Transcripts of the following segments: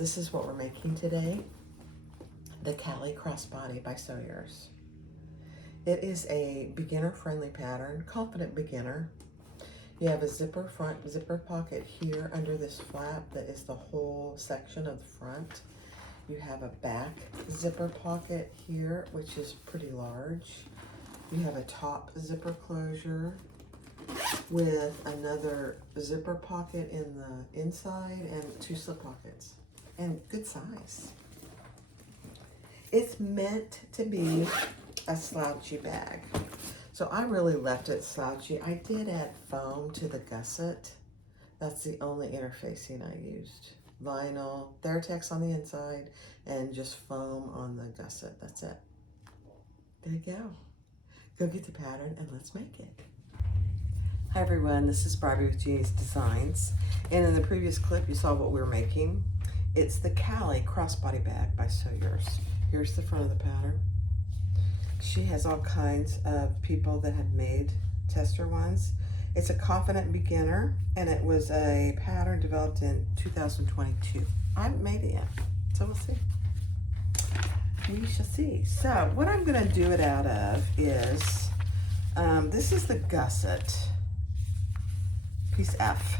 this is what we're making today. The Callie Crossbody by Sawyers. It is a beginner-friendly pattern, confident beginner. You have a front zipper pocket here under this flap that is the whole section of the front. You have a back zipper pocket here, which is pretty large. You have a top zipper closure with another zipper pocket in the inside and 2 slip pockets, and good size. It's meant to be a slouchy bag. So I really left it slouchy. I did add foam to the gusset. That's the only interfacing I used. Vinyl, Theratex on the inside, and just foam on the gusset. That's it. There you go. Go get the pattern and let's make it. Hi everyone, this is Barbie with Jeannie's Designs. And in the previous clip, you saw what we were making. It's the Callie Crossbody bag by Sawyers. Here's the front of the pattern. She has all kinds of people that have made tester ones. It's a confident beginner, and it was a pattern developed in 2022. I haven't made it yet, so we'll see. We shall see. So what I'm gonna do it out of is, this is the gusset, piece F.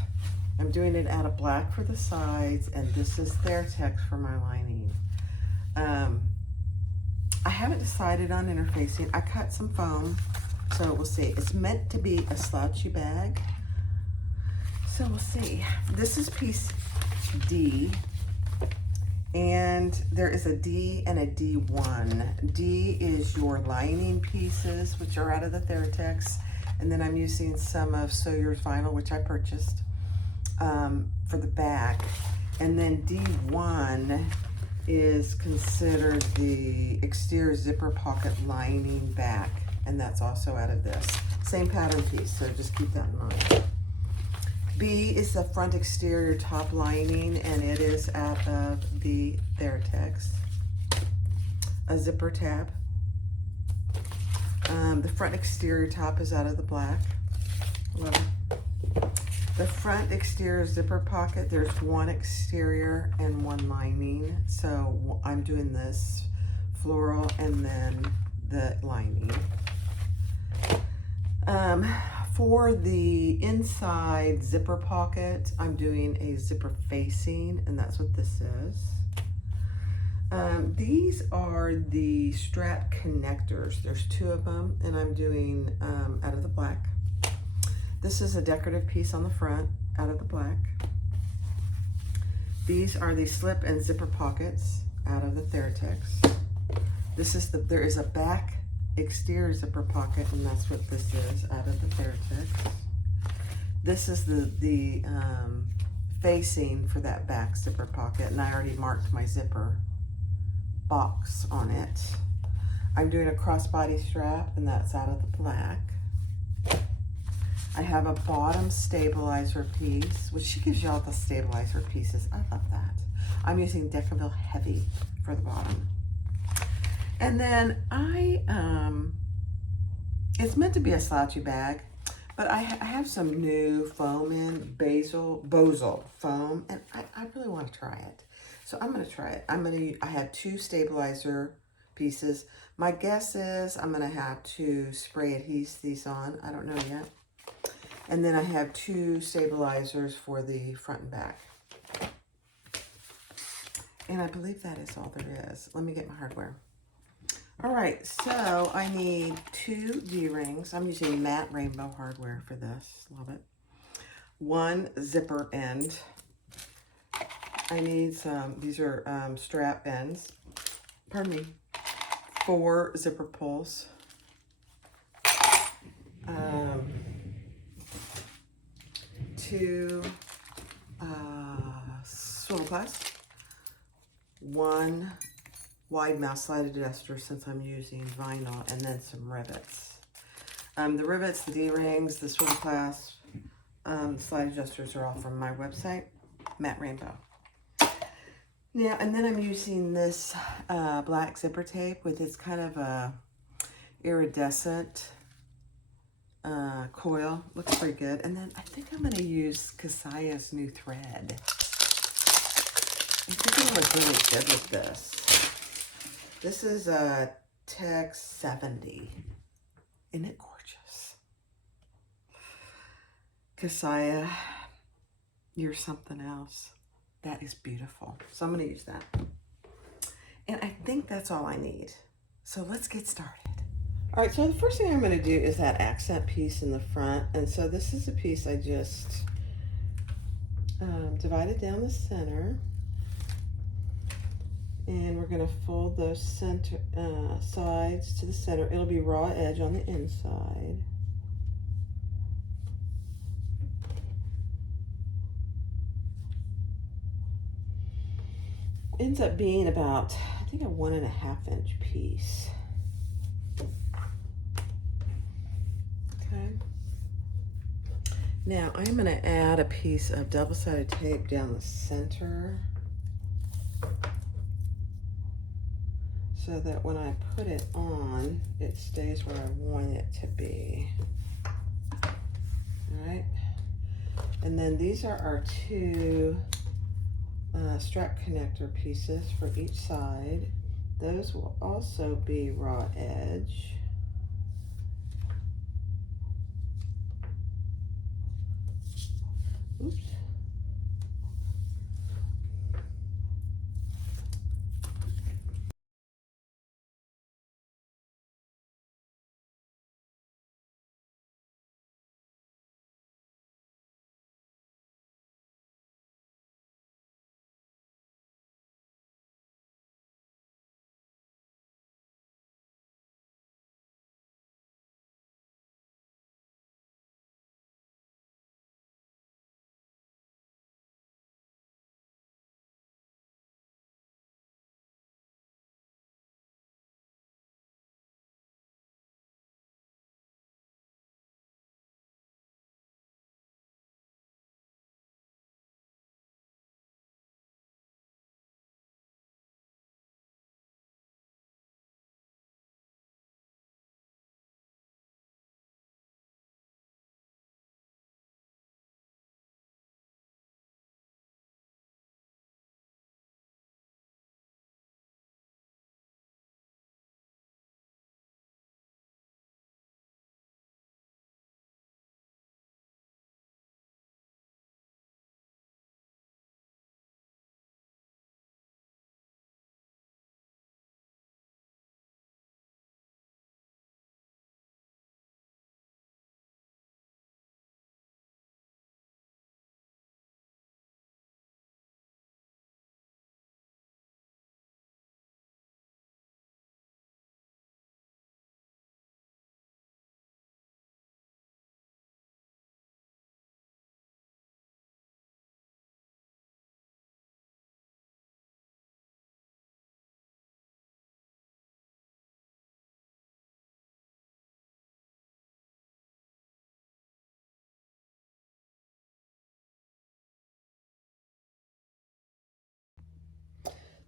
I'm doing it out of black for the sides, and this is Theratex for my lining. I haven't decided on interfacing. I cut some foam, so we'll see. It's meant to be a slouchy bag, so we'll see. This is piece D, and there is a D and a D1. D is your lining pieces, which are out of the Theratex, and then I'm using some of Sawyers vinyl, which I purchased for the back. And then D1 is considered the exterior zipper pocket lining back, and that's also out of this. Same pattern piece, so just keep that in mind. B is the front exterior top lining, and it is out of the Theratex. A zipper tab. The front exterior top is out of the black. Love it. The front exterior zipper pocket, there's 1 exterior and 1 lining. So I'm doing this floral and then the lining. For the inside zipper pocket, I'm doing a zipper facing, and that's what this is. These are the strap connectors. There's 2 of them, and I'm doing out of the black. This is a decorative piece on the front, out of the black. These are the slip and zipper pockets, out of the Theratex. There is a back exterior zipper pocket, and that's what this is, out of the Theratex. This is the facing for that back zipper pocket, and I already marked my zipper box on it. I'm doing a crossbody strap, and that's out of the black. I have a bottom stabilizer piece, which she gives you all the stabilizer pieces. I love that. I'm using Decaville Heavy for the bottom. And then it's meant to be a slouchy bag, but I have some new foam in, Bosal foam, and I really want to try it. So I'm gonna try it. I have 2 stabilizer pieces. My guess is I'm gonna have to spray adhese these on. I don't know yet. And then I have 2 stabilizers for the front and back. And I believe that is all there is. Let me get my hardware. All right, so I need 2 D-rings. I'm using matte rainbow hardware for this. Love it. 1 zipper end. I need some, these are strap ends. Pardon me. 4 zipper pulls. 2 swivel clasps, 1 wide mouth slide adjuster since I'm using vinyl, and then some rivets. The rivets, the D-rings, the swivel clasp, the slide adjusters are all from my website, Matte Rainbow. Now, and then I'm using this black zipper tape with its kind of a iridescent coil. Looks pretty good. And then I think I'm going to use Kasaya's new thread. think I'm gonna look really good with this. This is a Tech 70. Isn't it gorgeous? Kasaya, you're something else. That is beautiful. So I'm gonna use that. And I think that's all I need. So let's get started. All right, so the first thing I'm gonna do is that accent piece in the front. And so this is a piece I just divided down the center. And we're gonna fold those center sides to the center. It'll be raw edge on the inside. Ends up being about, I think, a 1.5 inch piece. Okay. Now I'm gonna add a piece of double-sided tape down the center so that when I put it on, it stays where I want it to be. All right. And then these are our two strap connector pieces for each side. Those will also be raw edge. Oops.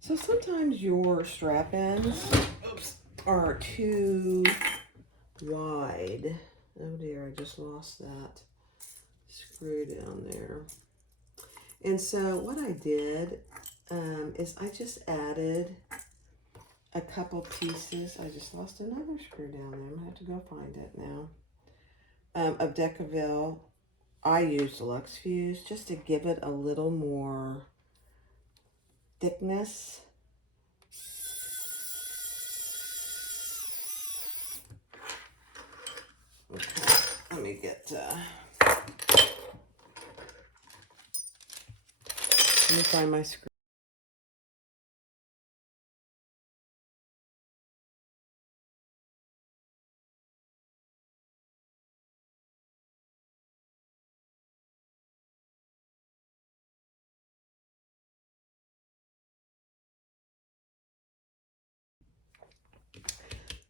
So sometimes your strap ends, oops, are too wide. Oh dear, I just lost that screw down there. And so what I did is I just added a couple pieces. I just lost another screw down there. I'm gonna have to go find it now. Of Decaville. I used Lux Fuse just to give it a little more thickness. Okay, let me get, let me find my screw.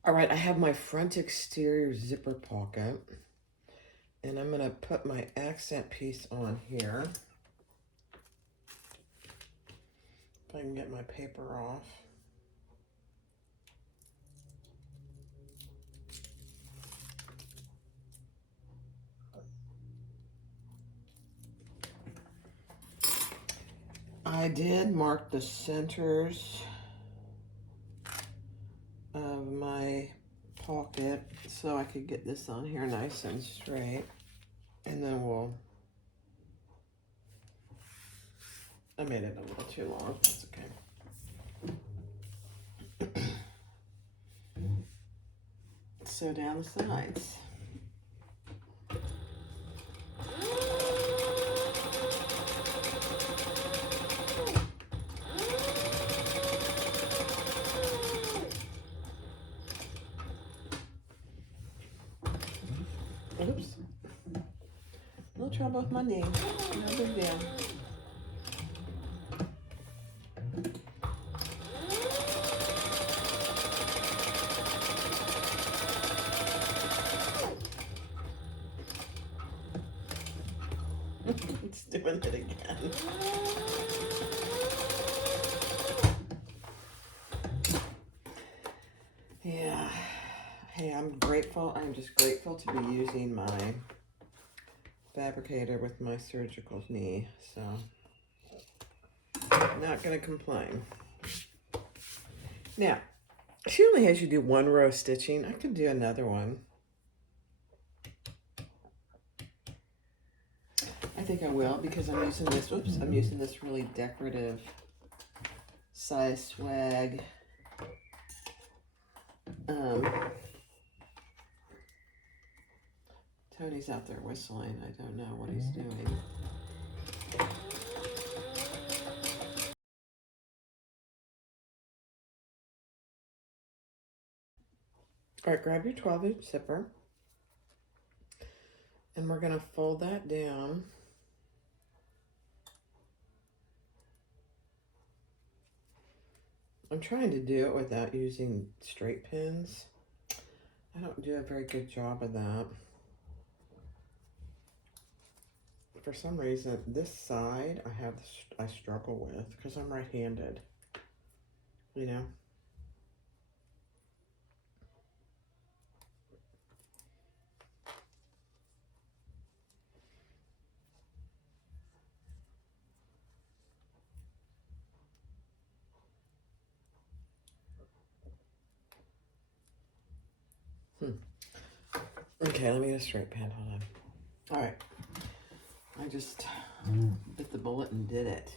All right, I have my front exterior zipper pocket, and I'm gonna put my accent piece on here. If I can get my paper off. I did mark the centers of my pocket so I could get this on here nice and straight. And then I made it a little too long, that's okay. Sew down the sides. Oops. A little trouble with my knee. No big deal. It's doing it again. Yeah. Hey, I'm grateful. I'm just grateful to be using my fabricator with my surgical knee. So, not going to complain. Now, she only has you do one row of stitching. I could do another one. I think I will because I'm using this, oops, I'm using this really decorative size swag. Tony's out there whistling. I don't know what he's doing. All right, grab your 12-inch zipper. And we're going to fold that down. I'm trying to do it without using straight pins. I don't do a very good job of that. For some reason, this side I struggle with because I'm right-handed, you know. Okay, let me get a straight pen. Hold on. All right. I just bit the bullet and did it.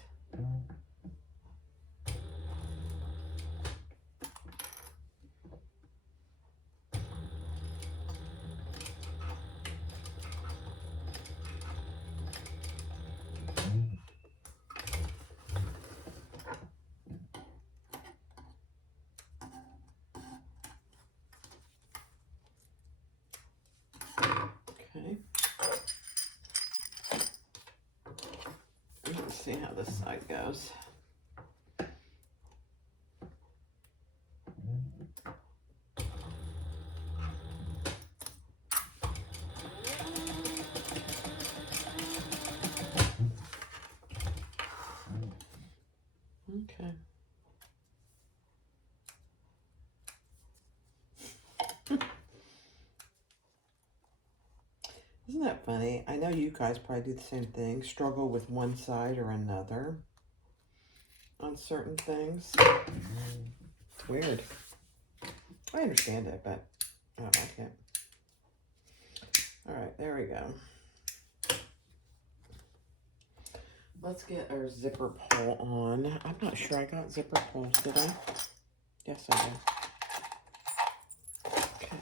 Okay. Let's see how this side goes. Okay. Isn't that funny? I know you guys probably do the same thing, struggle with one side or another on certain things. It's weird. I understand it, but I don't like it. All right, there we go. Let's get our zipper pull on. I'm not sure I got zipper pulls, did I? Yes, I did. Okay.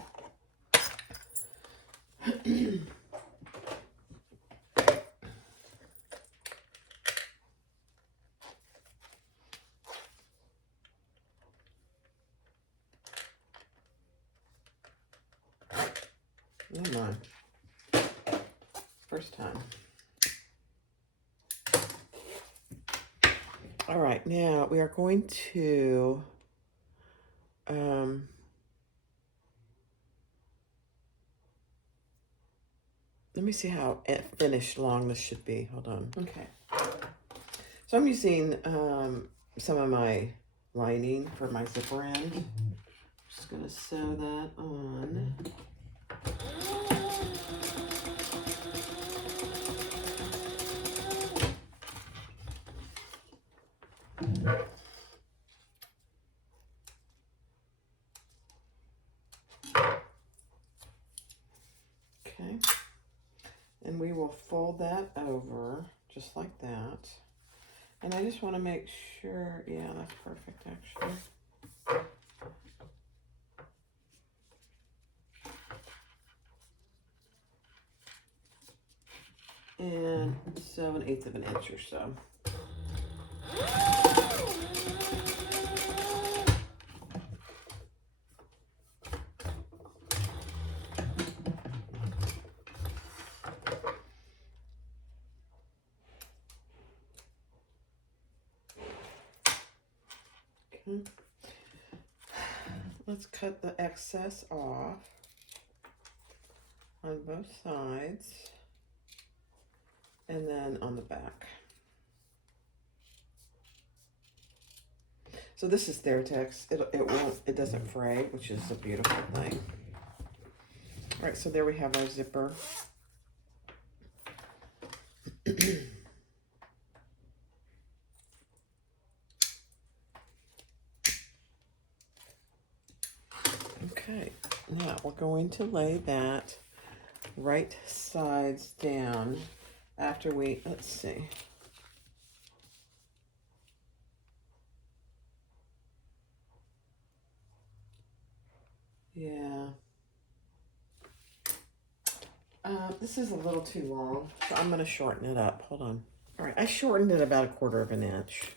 Oh my. First time. All right, now we are going to let me see how finished long this should be. Hold on. Okay. So I'm using some of my lining for my zipper end. Just gonna sew that on. And we will fold that over just like that. And I just want to make sure, yeah, that's perfect actually. And so 1/8 of an inch or so. Okay. Let's cut the excess off on both sides and then on the back. So this is Theratex. It doesn't fray, which is a beautiful thing. All right, so there we have our zipper. Okay, now we're going to lay that right sides down after we, let's see. Yeah. This is a little too long, so I'm going to shorten it up. Hold on. All right, I shortened it about 1/4 of an inch.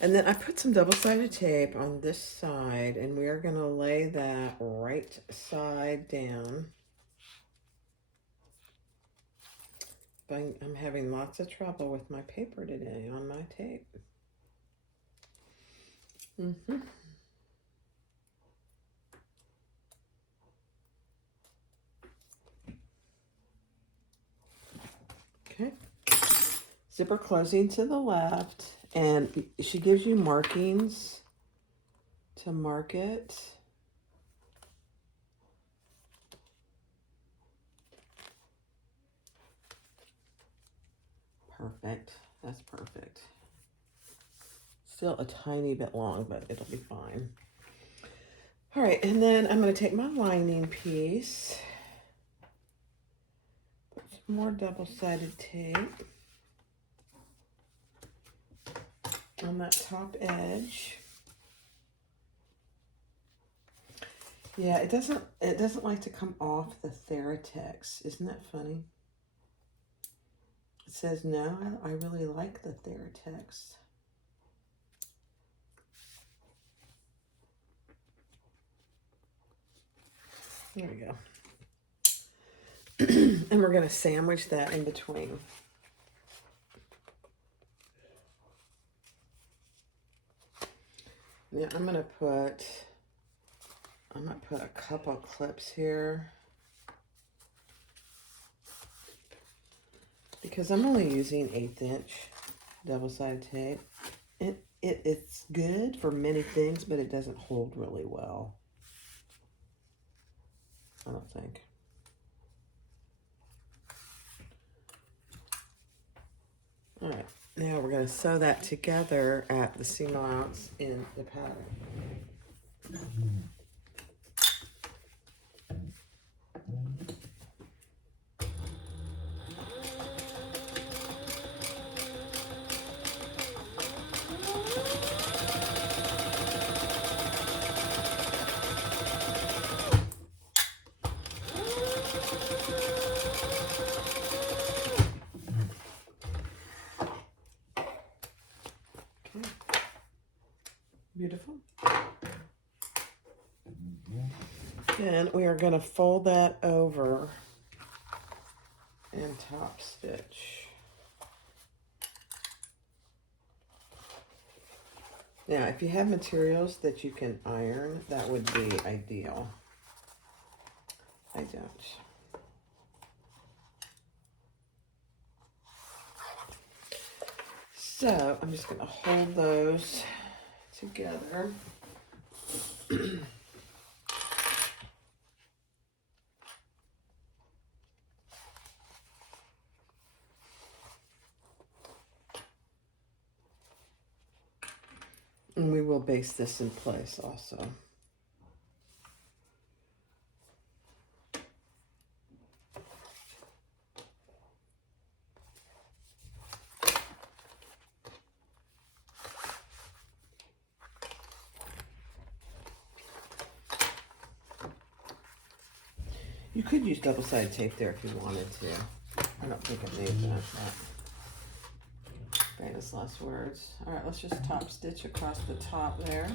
And then I put some double-sided tape on this side, and we are going to lay that right side down. But I'm having lots of trouble with my paper today on my tape. Okay. Zipper closing to the left, and she gives you markings to mark it. Perfect. That's perfect. Still a tiny bit long, but it'll be fine. All right, and then I'm going to take my lining piece, put some more double-sided tape on that top edge. Yeah, it doesn't like to come off the Theratex. Isn't that funny? It says, no, I really like the Theratex. There we go. And we're going to sandwich that in between. Now I'm going to put a couple clips here because I'm only using 1/8 inch double-sided tape. It's good for many things, but it doesn't hold really well, I don't think. All right, now we're going to sew that together at the seam allowance in the pattern. Beautiful. And we are going to fold that over and top stitch. Now, if you have materials that you can iron, that would be ideal. I don't. So I'm just going to hold those together. And we will base this in place also. You could use double-sided tape there if you wanted to. I don't think it needs that, but famous last words. All right, let's just top stitch across the top there.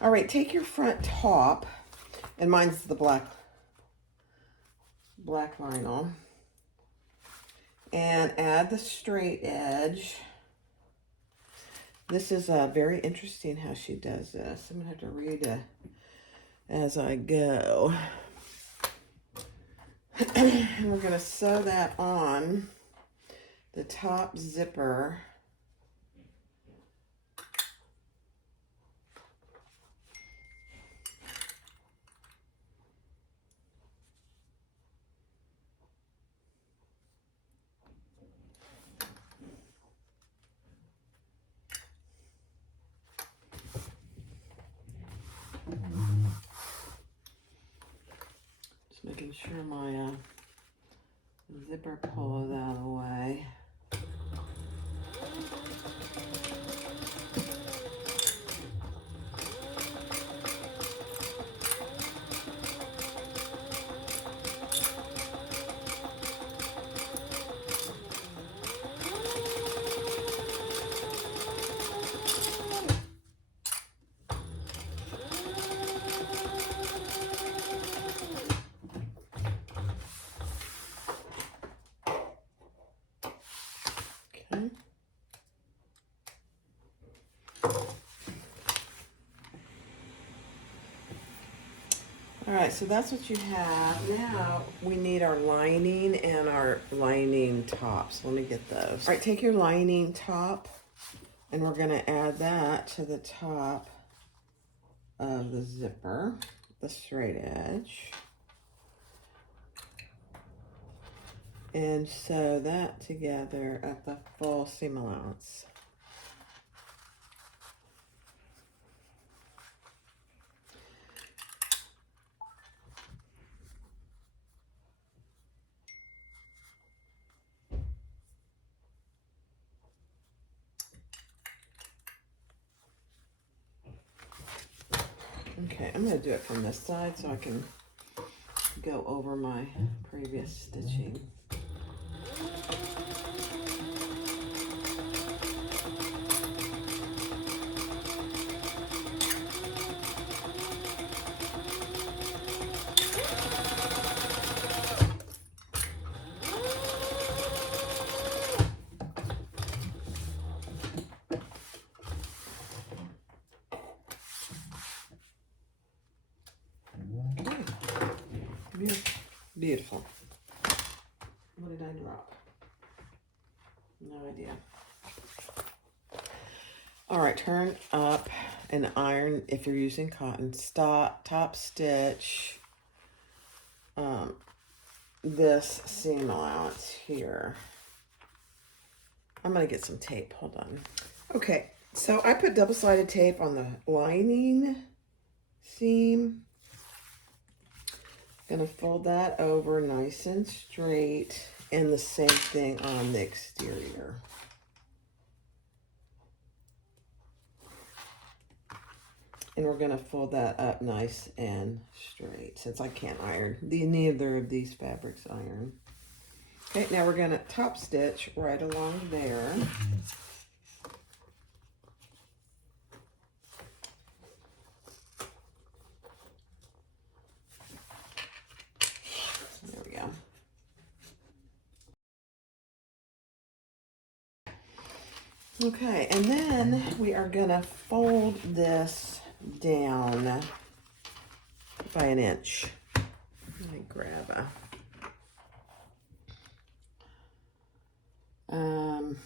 All right, take your front top, and mine's the black vinyl, and add the straight edge. This is very interesting how she does this. I'm gonna have to read as I go. And we're gonna sew that on the top zipper. Just making sure my zipper pull is out of the way. Okay. All right, so that's what you have. Now we need our lining and our lining tops. Let me get those. All right, take your lining top and we're gonna add that to the top of the zipper, the straight edge. And sew that together at the full seam allowance. Okay, I'm going to do it from this side so I can go over my previous stitching. Beautiful. What did I drop? No idea. All right, turn up and iron if you're using cotton. Top stitch this seam allowance here. I'm gonna get some tape, hold on. Okay, so I put double-sided tape on the lining seam. Gonna fold that over nice and straight, and the same thing on the exterior. And we're gonna fold that up nice and straight since I can't iron. Neither of these fabrics iron. Okay, now we're gonna top stitch right along there. There we go. Okay, and then we are gonna fold this down by an inch. Let me grab a and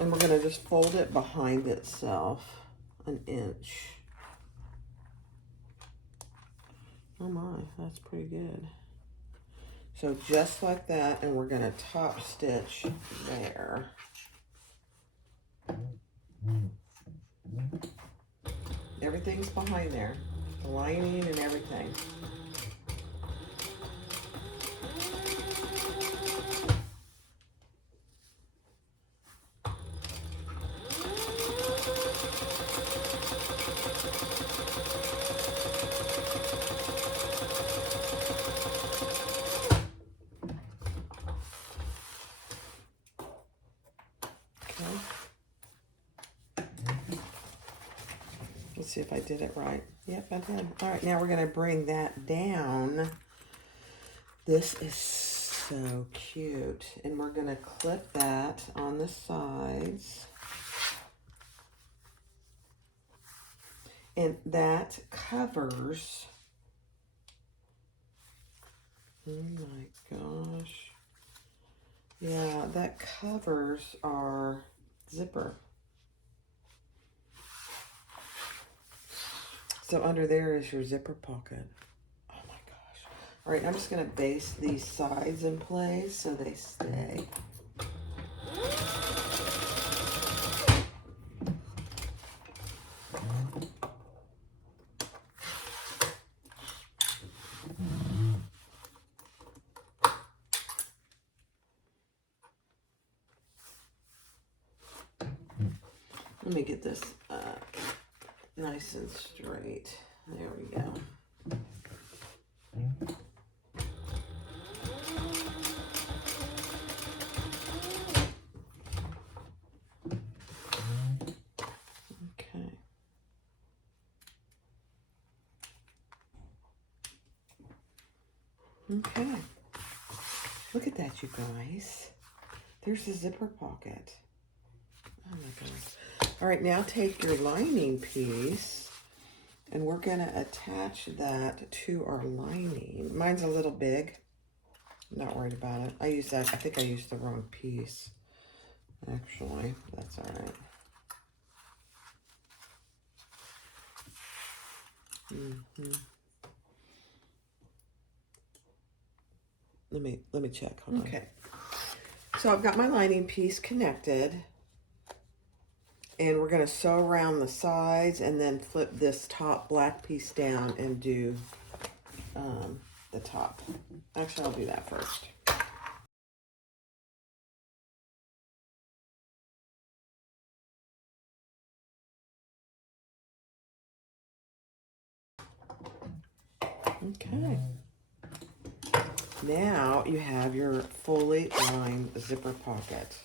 we're gonna just fold it behind itself an inch. Oh my, that's pretty good. So just like that, and we're gonna top stitch there. Everything's behind there, the lining and everything. Let's see if I did it right. Yep, I did. All right, now we're going to bring that down. This is so cute. And we're going to clip that on the sides. And that covers... Oh my gosh. Yeah, that covers our zipper. So under there is your zipper pocket. Oh my gosh. All right, I'm just gonna baste these sides in place so they stay. Let me get this nice and straight. There we go. Okay. Okay. Look at that, you guys. There's the zipper pocket. Oh my gosh. All right, now take your lining piece and we're gonna attach that to our lining. Mine's a little big. I'm not worried about it. I think I used the wrong piece. Actually, that's all right. Let me check. Hold on. Okay. So I've got my lining piece connected. And we're going to sew around the sides and then flip this top black piece down and do the top. Actually, I'll do that first. Okay. Now you have your fully lined zipper pocket.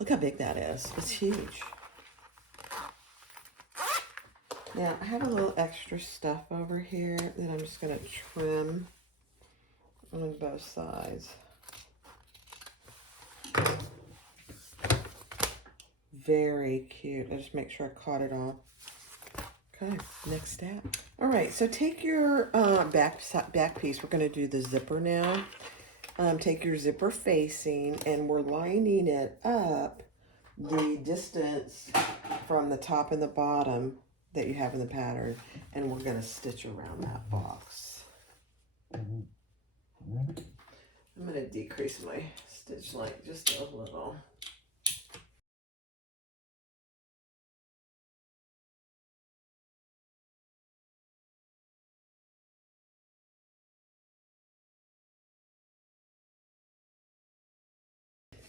Look how big that is. It's huge. Now, I have a little extra stuff over here that I'm just going to trim on both sides. Very cute. I just make sure I caught it all. Okay, next step. All right, so take your back piece. We're going to do the zipper now. Take your zipper facing, and we're lining it up the distance from the top and the bottom that you have in the pattern, and we're going to stitch around that box. I'm going to decrease my stitch length just a little.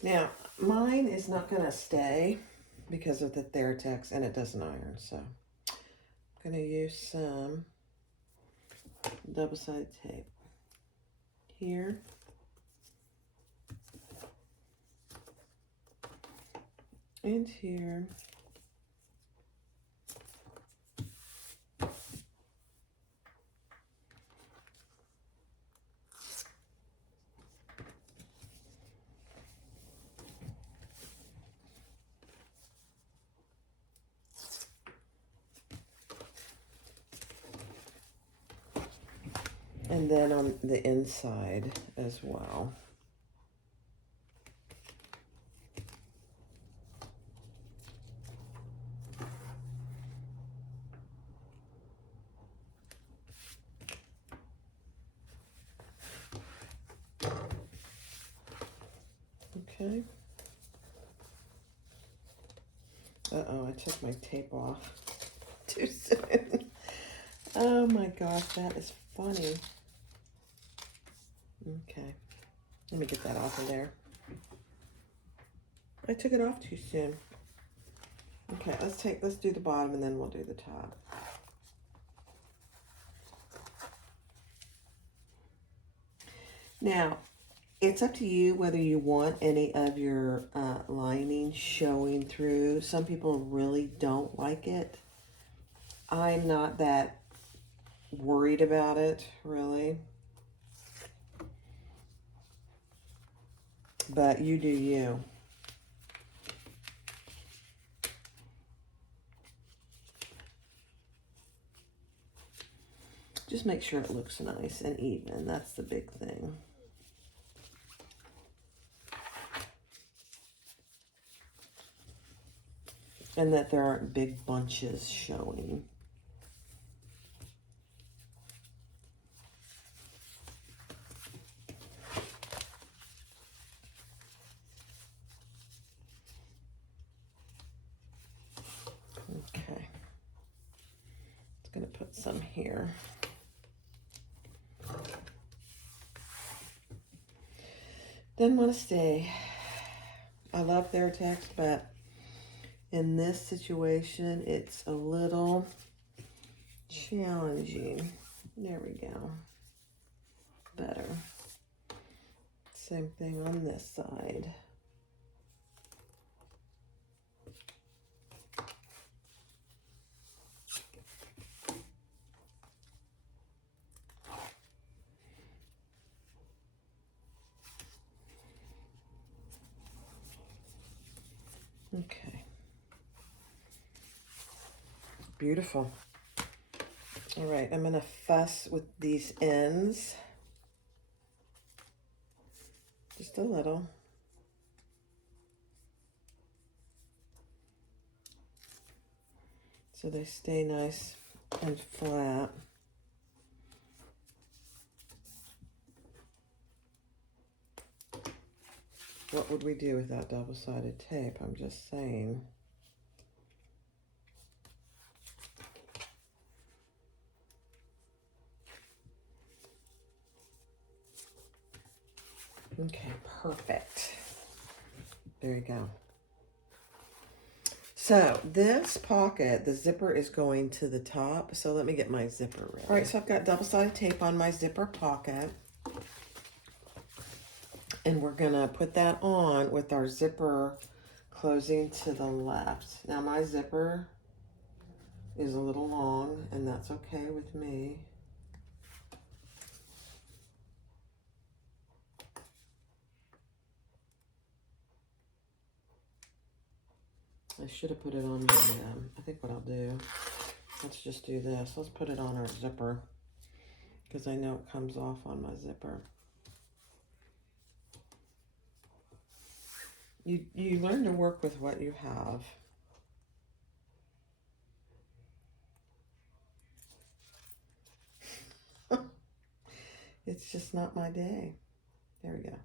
Now, mine is not going to stay because of the Theratex, and it doesn't iron, so I'm going to use some double-sided tape here. And here. And then on the inside as well. Okay. Uh-oh, I took my tape off too soon. Oh my gosh, that is funny. Okay, let me get that off of there. I took it off too soon. Okay, let's do the bottom and then we'll do the top. Now, it's up to you whether you want any of your lining showing through. Some people really don't like it. I'm not that worried about it, really. But you do you. Just make sure it looks nice and even. That's the big thing. And that there aren't big bunches showing. Okay. It's going to put some here. Didn't want to stay. I love their text, but in this situation, it's a little challenging. There we go. Better. Same thing on this side. Okay. Beautiful. All right, I'm gonna fuss with these ends. Just a little. So they stay nice and flat. What would we do without double-sided tape? I'm just saying. Okay, perfect. There you go. So this pocket, the zipper is going to the top. So let me get my zipper ready. All right, so I've got double-sided tape on my zipper pocket. And we're gonna put that on with our zipper closing to the left. Now my zipper is a little long, and that's okay with me. I should have put it on my, I think what I'll do, let's just do this. Let's put it on our zipper because I know it comes off on my zipper. You learn to work with what you have. It's just not my day. There we go.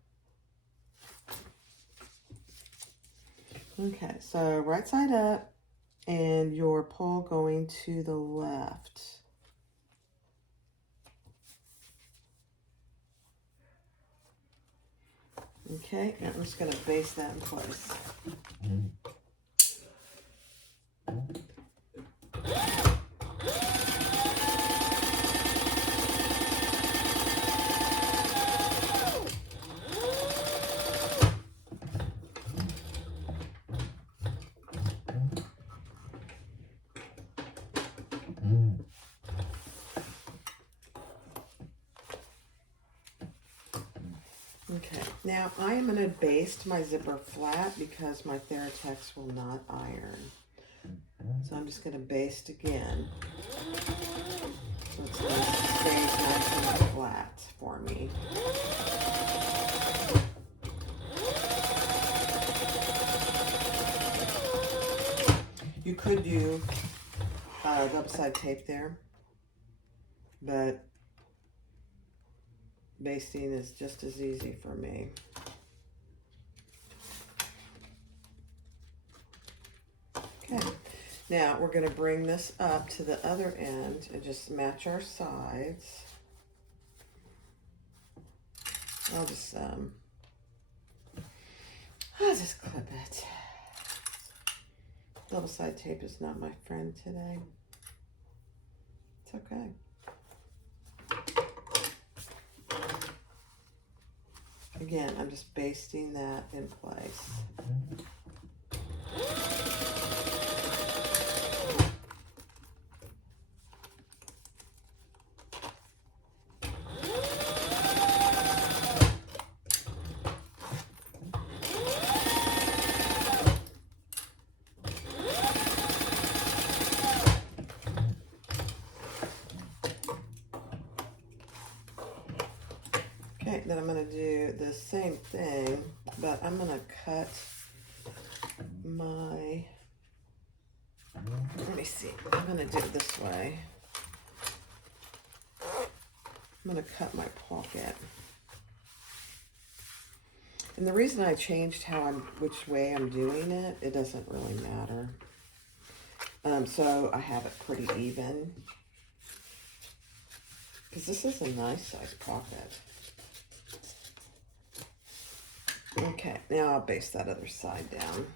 Okay, so right side up and your pull going to the left. Okay, and I'm just going to base that in place. Okay, now I am going to baste my zipper flat because my Theratex will not iron. So I'm just going to baste again. So it's going to stay nice and flat for me. You could do double-sided tape there, but basting is just as easy for me. Okay, now we're going to bring this up to the other end and just match our sides. I'll just clip it. Double side tape is not my friend today. It's okay. Again, I'm just basting that in place. Okay, then I'm going to do the same thing, but I'm going to cut my, let me see, I'm going to do it this way. I'm going to cut my pocket. And the reason I changed which way I'm doing it, it doesn't really matter. So I have it pretty even. Because this is a nice size pocket. Okay, now I'll base that other side down.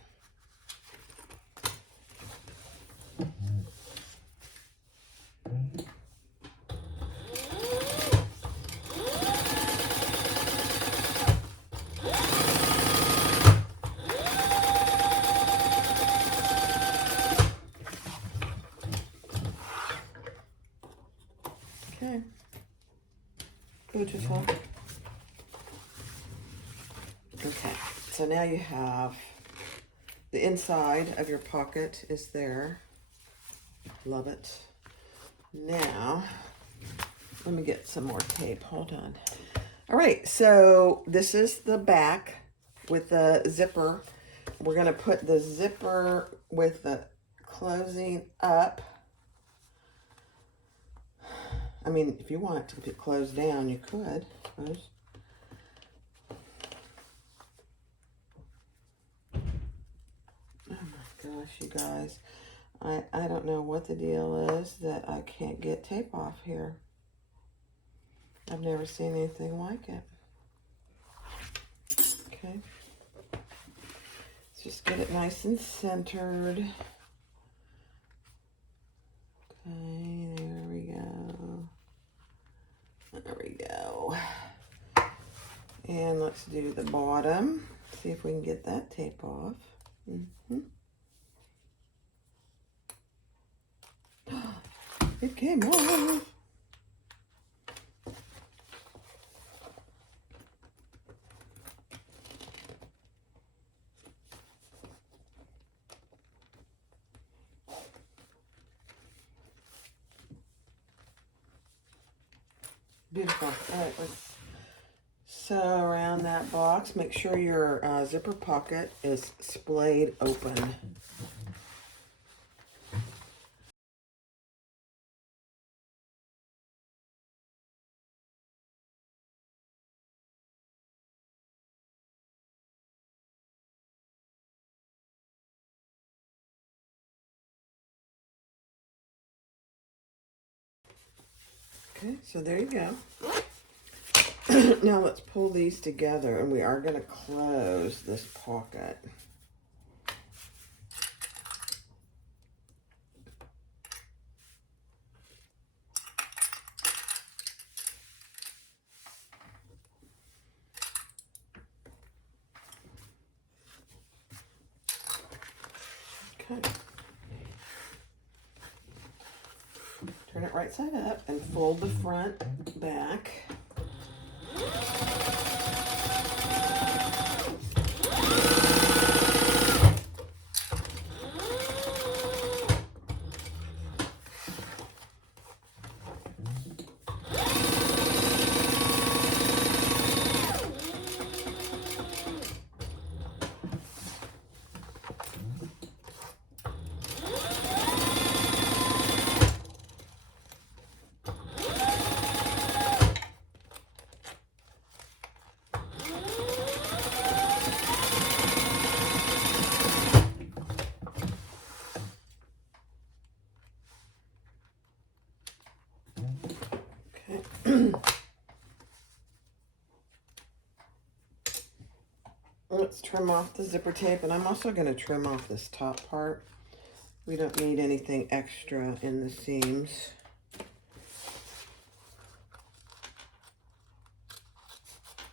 Okay, beautiful. Okay, so now you have the inside of your pocket is there. Love it. Now, let me get some more tape. Hold on. All right, so this is the back with the zipper. We're going to put the zipper with the closing up. I mean, if you want it to be closed down, you could, I suppose. Oh my gosh, you guys. I don't know what the deal is that I can't get tape off here. I've never seen anything like it. Okay. Let's just get it nice and centered. Okay, there we go. There we go. And let's do the bottom. See if we can get that tape off. It came off. Beautiful. All right, let's sew around that box. Make sure your zipper pocket is splayed open. Okay, so there you go. Now let's pull these together, and we are going to close this pocket. Okay. Turn it right side up and fold the front back. Let's trim off the zipper tape, and I'm also going to trim off this top part. We don't need anything extra in the seams.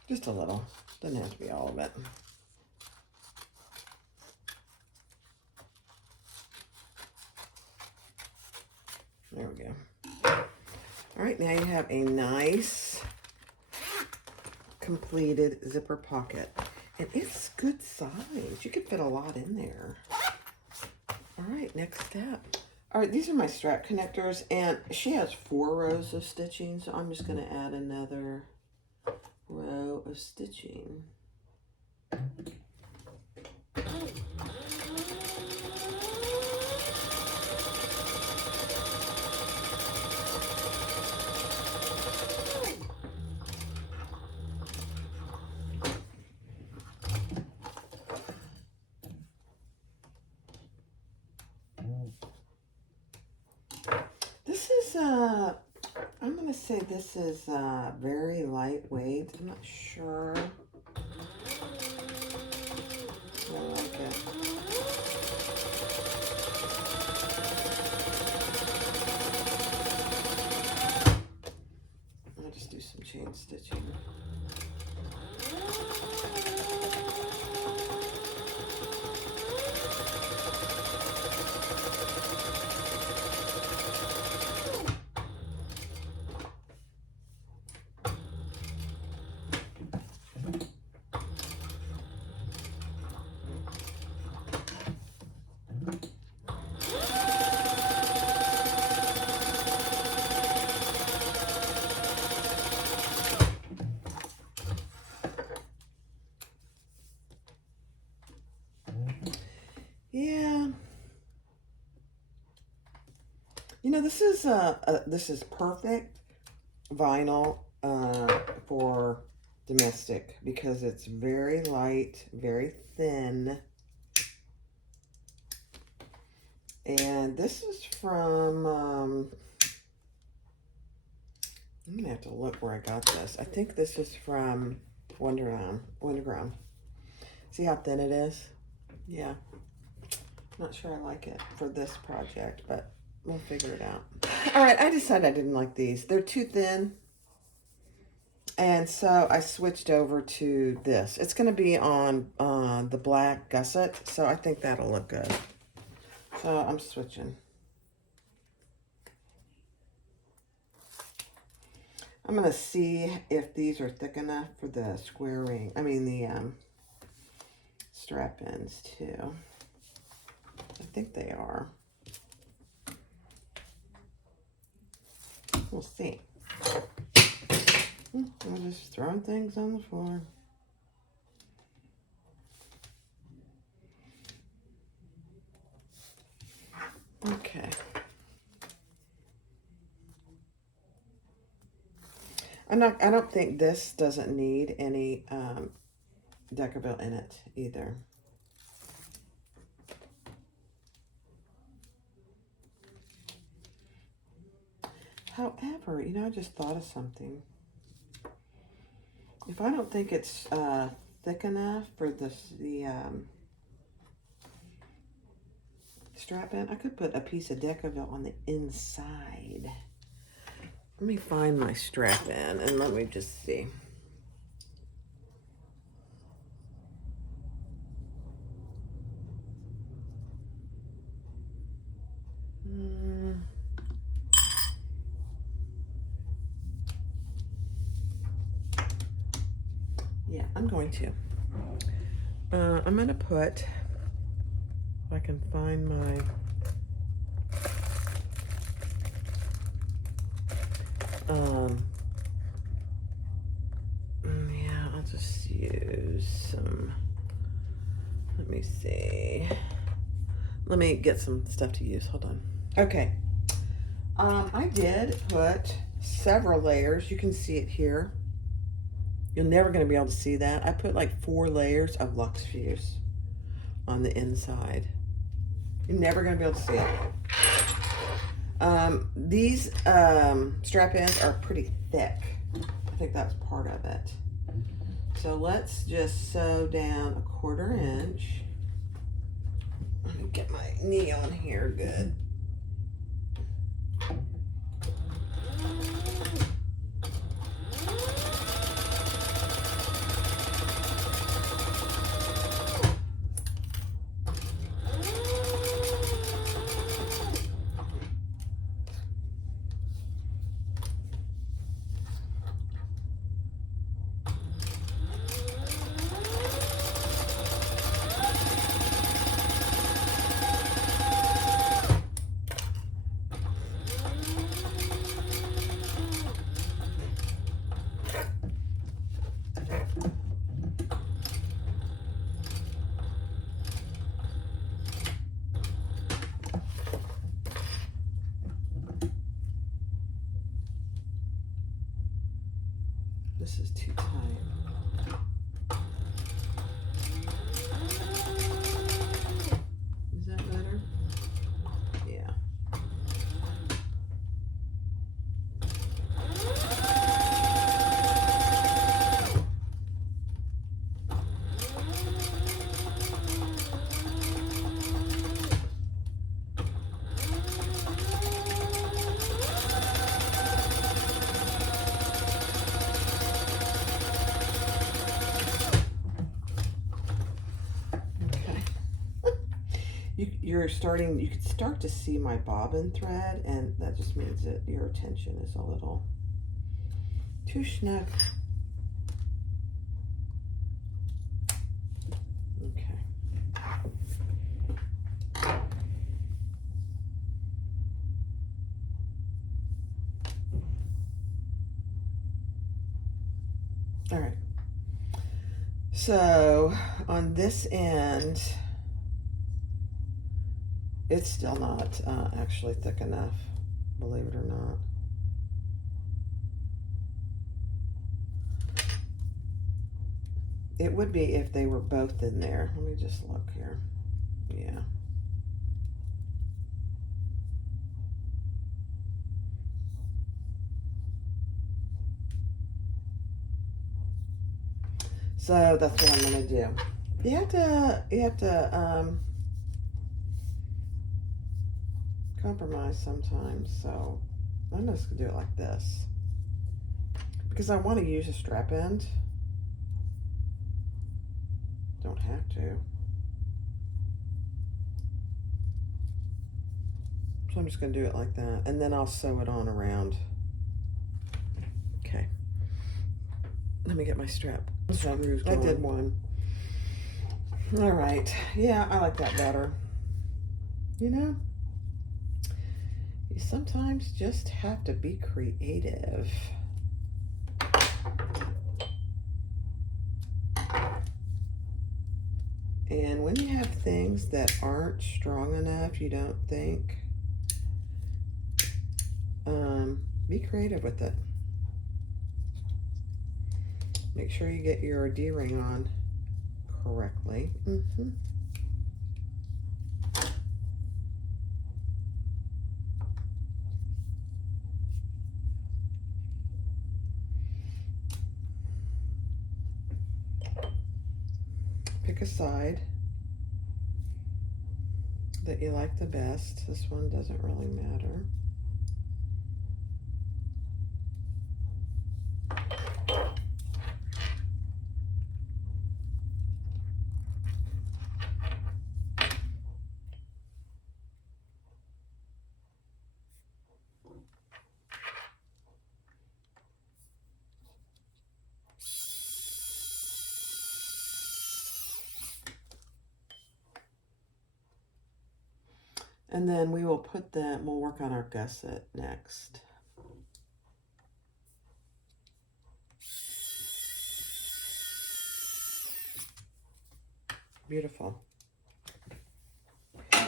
Just a little. Doesn't have to be all of it. There we go. All right, now you have a nice completed zipper pocket. And it's good size. You could fit a lot in there. All right, next step. All right, these are my strap connectors, and she has 4 rows of stitching, so I'm just gonna add another row of stitching. This is, I'm going to say this is very lightweight. I'm not sure. I like it. I'll just do some chain stitching. Yeah. You know, this is perfect vinyl for domestic because it's very light, very thin. And this is from, I'm going to have to look where I got this. I think this is from Wonderground. See how thin it is? Yeah. Not sure I like it for this project, but we'll figure it out. All right, I decided I didn't like these. They're too thin. And so I switched over to this. It's going to be on the black gusset, so I think that'll look good. So I'm switching. I'm going to see if these are thick enough for the square ring. I mean the strap ends too. I think they are. We'll see. I'm just throwing things on the floor. Okay. I don't think this doesn't need any Deckerville in it either. However, you know, I just thought of something. If I don't think it's thick enough for the strap in, I could put a piece of Deckerville on the inside. Let me find my strap in and let me just see. Yeah, I'm going to. I'm going to put, if I can find my, yeah, I'll just use some, let me see. Let me get some stuff to use. Hold on. Okay. I did put several layers. You can see it here. You're never going to be able to see that. I put like 4 layers of Lux Fuse on the inside. You're never going to be able to see it. These strap ends are pretty thick. I think that's part of it. So let's just sew down 1/4 inch. Let me get my knee on here good. This is too tight. Is that better? Yeah. You can start to see my bobbin thread, and that just means that your attention is a little too snug. Okay. All right. So on this end, it's still not actually thick enough, believe it or not. It would be if they were both in there. Let me just look here. Yeah. So that's what I'm gonna do. You have to compromise sometimes, so I'm just gonna do it like this because I want to use a strap end. Don't have to, so I'm just gonna do it like that, and then I'll sew it on around. Okay, let me get my strap. I did one. All right, yeah, I like that better. You know, you sometimes just have to be creative. And when you have things that aren't strong enough, you don't think, be creative with it. Make sure you get your D-ring on correctly. Pick a side that you like the best. This one doesn't really matter. And then we will put them, we'll work on our gusset next. Beautiful. All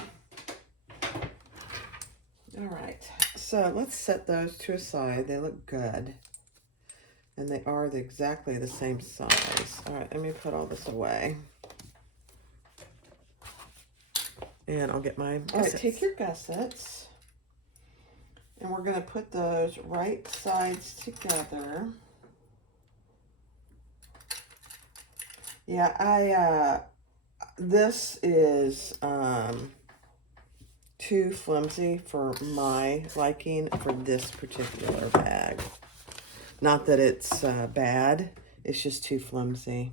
right, so let's set those to a side. They look good. And they are exactly the same size. All right, let me put all this away. And I'll get my gussets. All right, take your gussets And we're going to put those right sides together. Yeah, this is too flimsy for my liking for this particular bag. Not that it's bad, it's just too flimsy.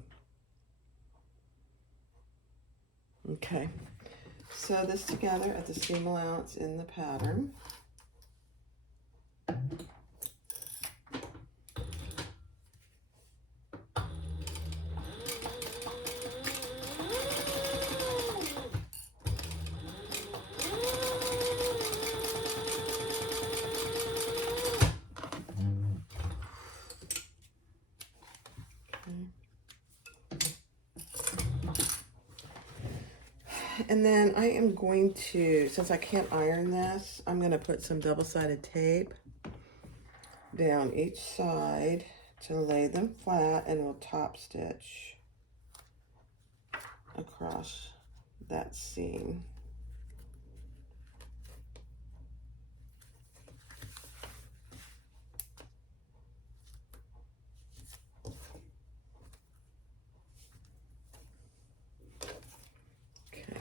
Okay, sew this together at the seam allowance in the pattern. And then I am going to, since I can't iron this, I'm going to put some double-sided tape down each side to lay them flat, and we'll top stitch across that seam. Okay.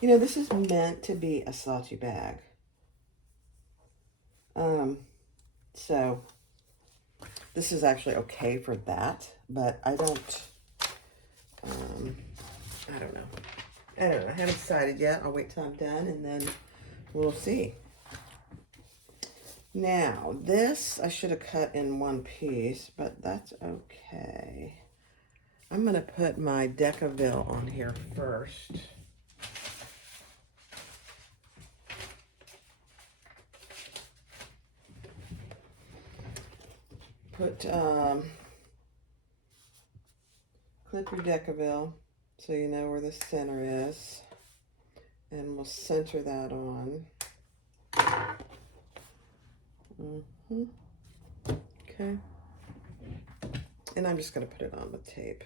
You know, this is meant to be a slouchy bag. So this is actually okay for that, but I don't know. I don't know. I haven't decided yet. I'll wait till I'm done and then we'll see. Now, this I should have cut in one piece, but that's okay. I'm going to put my Decaville on here first. Put, clip your Decaville so you know where the center is. And we'll center that on. Okay. And I'm just going to put it on with tape.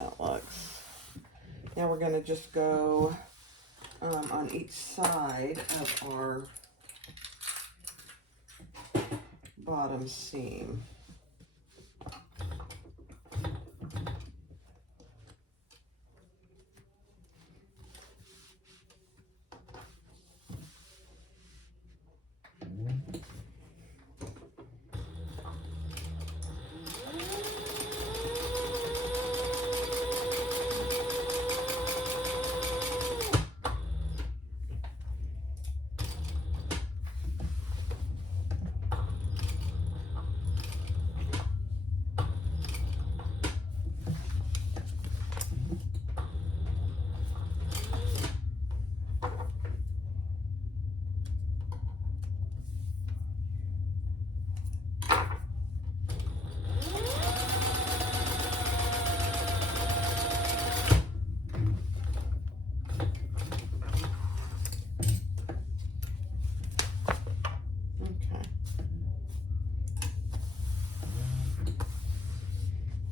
That looks. Now we're going to just go on each side of our bottom seam.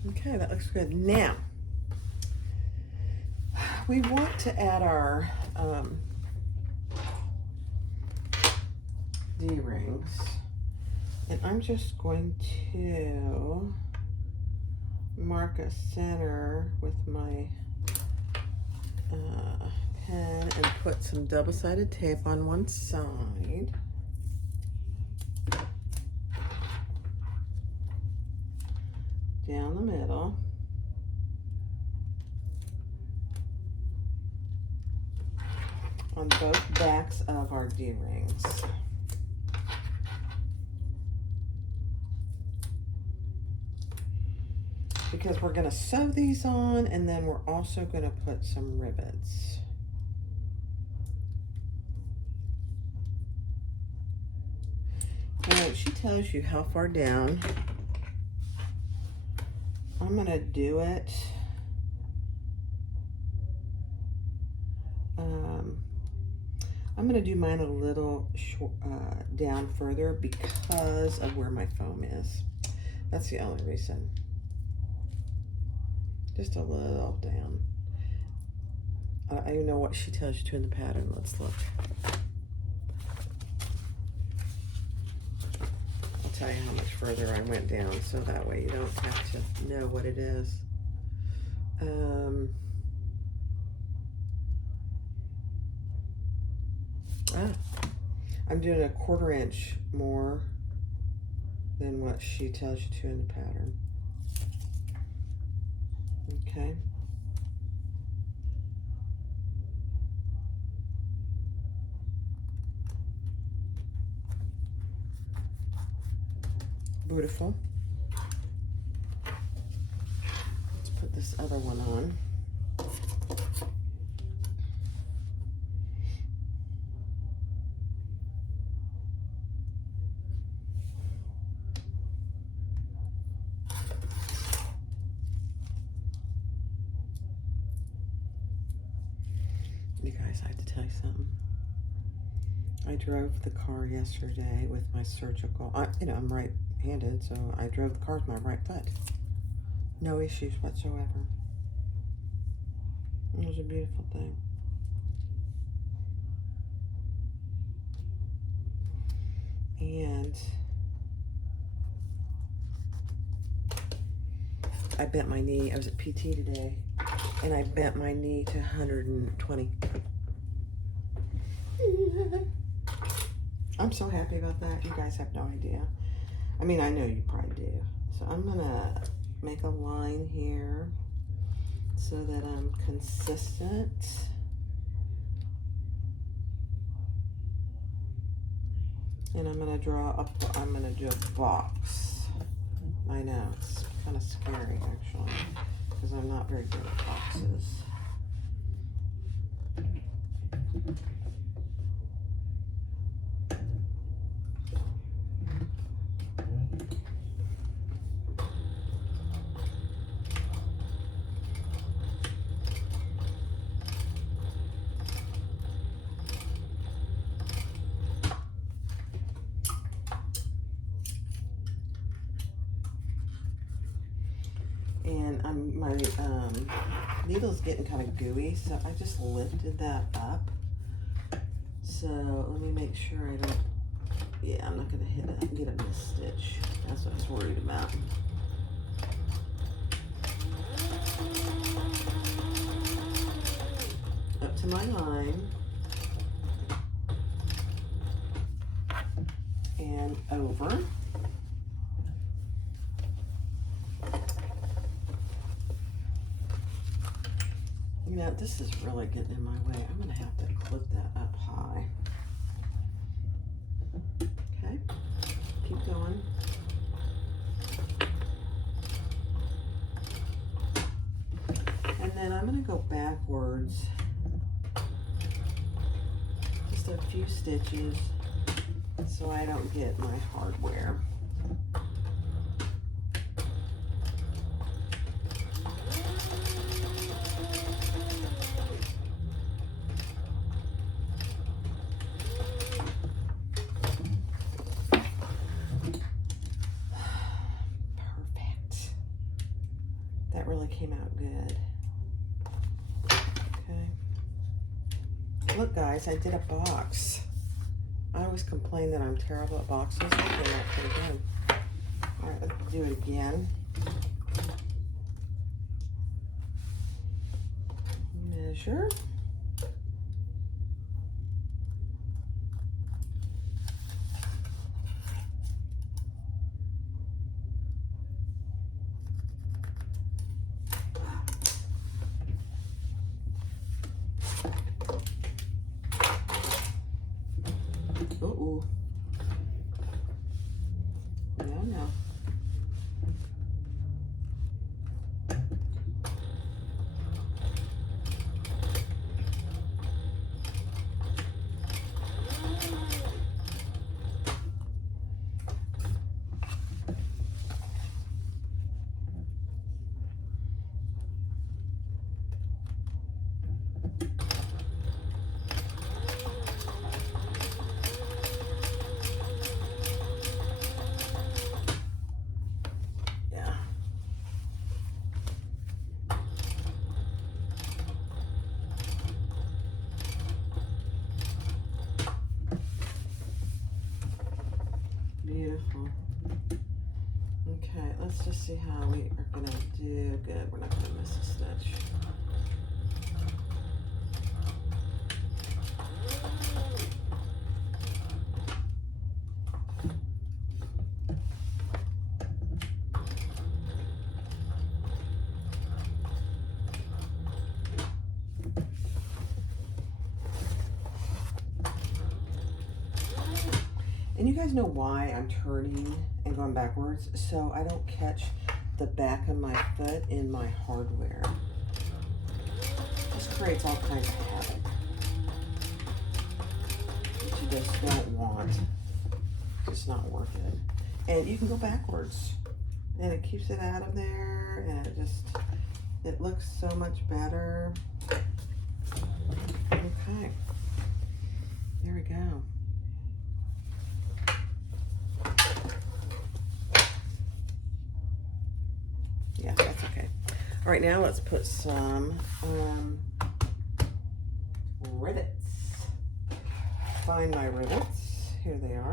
Okay, that looks good. Now, we want to add our D-rings. And I'm just going to mark a center with my pen and put some double-sided tape on one side. down the middle. On both backs of our D-rings. Because we're going to sew these on, and then we're also going to put some rivets. Now, she tells you how far down. I'm going to do it. I'm going to do mine a little down further because of where my foam is. That's the only reason. Just a little down. I don't know what she tells you to in the pattern. Let's look. I'll tell you how much further I went down, so that way you don't have to know what it is. I'm doing a 1/4 inch more than what she tells you to in the pattern. Okay. Beautiful. Let's put this other one on. You guys, I have to tell you something. I drove the car yesterday with my surgical, I'm right-handed, so I drove the car with my right foot. No issues whatsoever. It was a beautiful thing. And I bent my knee. I was at PT today, and I bent my knee to 120. I'm so happy about that. You guys have no idea. I mean, I know you probably do. So I'm gonna make a line here so that I'm consistent. And I'm gonna I'm gonna do a box. I know, it's kind of scary actually, because I'm not very good at boxes. And my needle's getting kind of gooey, so I just lifted that up. So let me make sure I don't, yeah, I'm not gonna hit it and get a missed stitch. That's what I was worried about. Up to my line. And over. You know, this is really getting in my way. I'm gonna have to clip that up high. Okay, keep going. And then I'm gonna go backwards just a few stitches so I don't get my hardware. That really came out good. Okay. Look guys, I did a box. I always complain that I'm terrible at boxes. I came out pretty good. All right, let's do it again. Measure. see how we are gonna do. Good, we're not gonna miss a stitch. And you guys know why I'm turning and going backwards? So I don't catch the back of my foot in my hardware. This creates all kinds of havoc that you just don't want. It's not worth it. And you can go backwards and it keeps it out of there, and it looks so much better. Okay, there we go. Yeah, that's okay. All right, now let's put some rivets. Find my rivets. Here they are.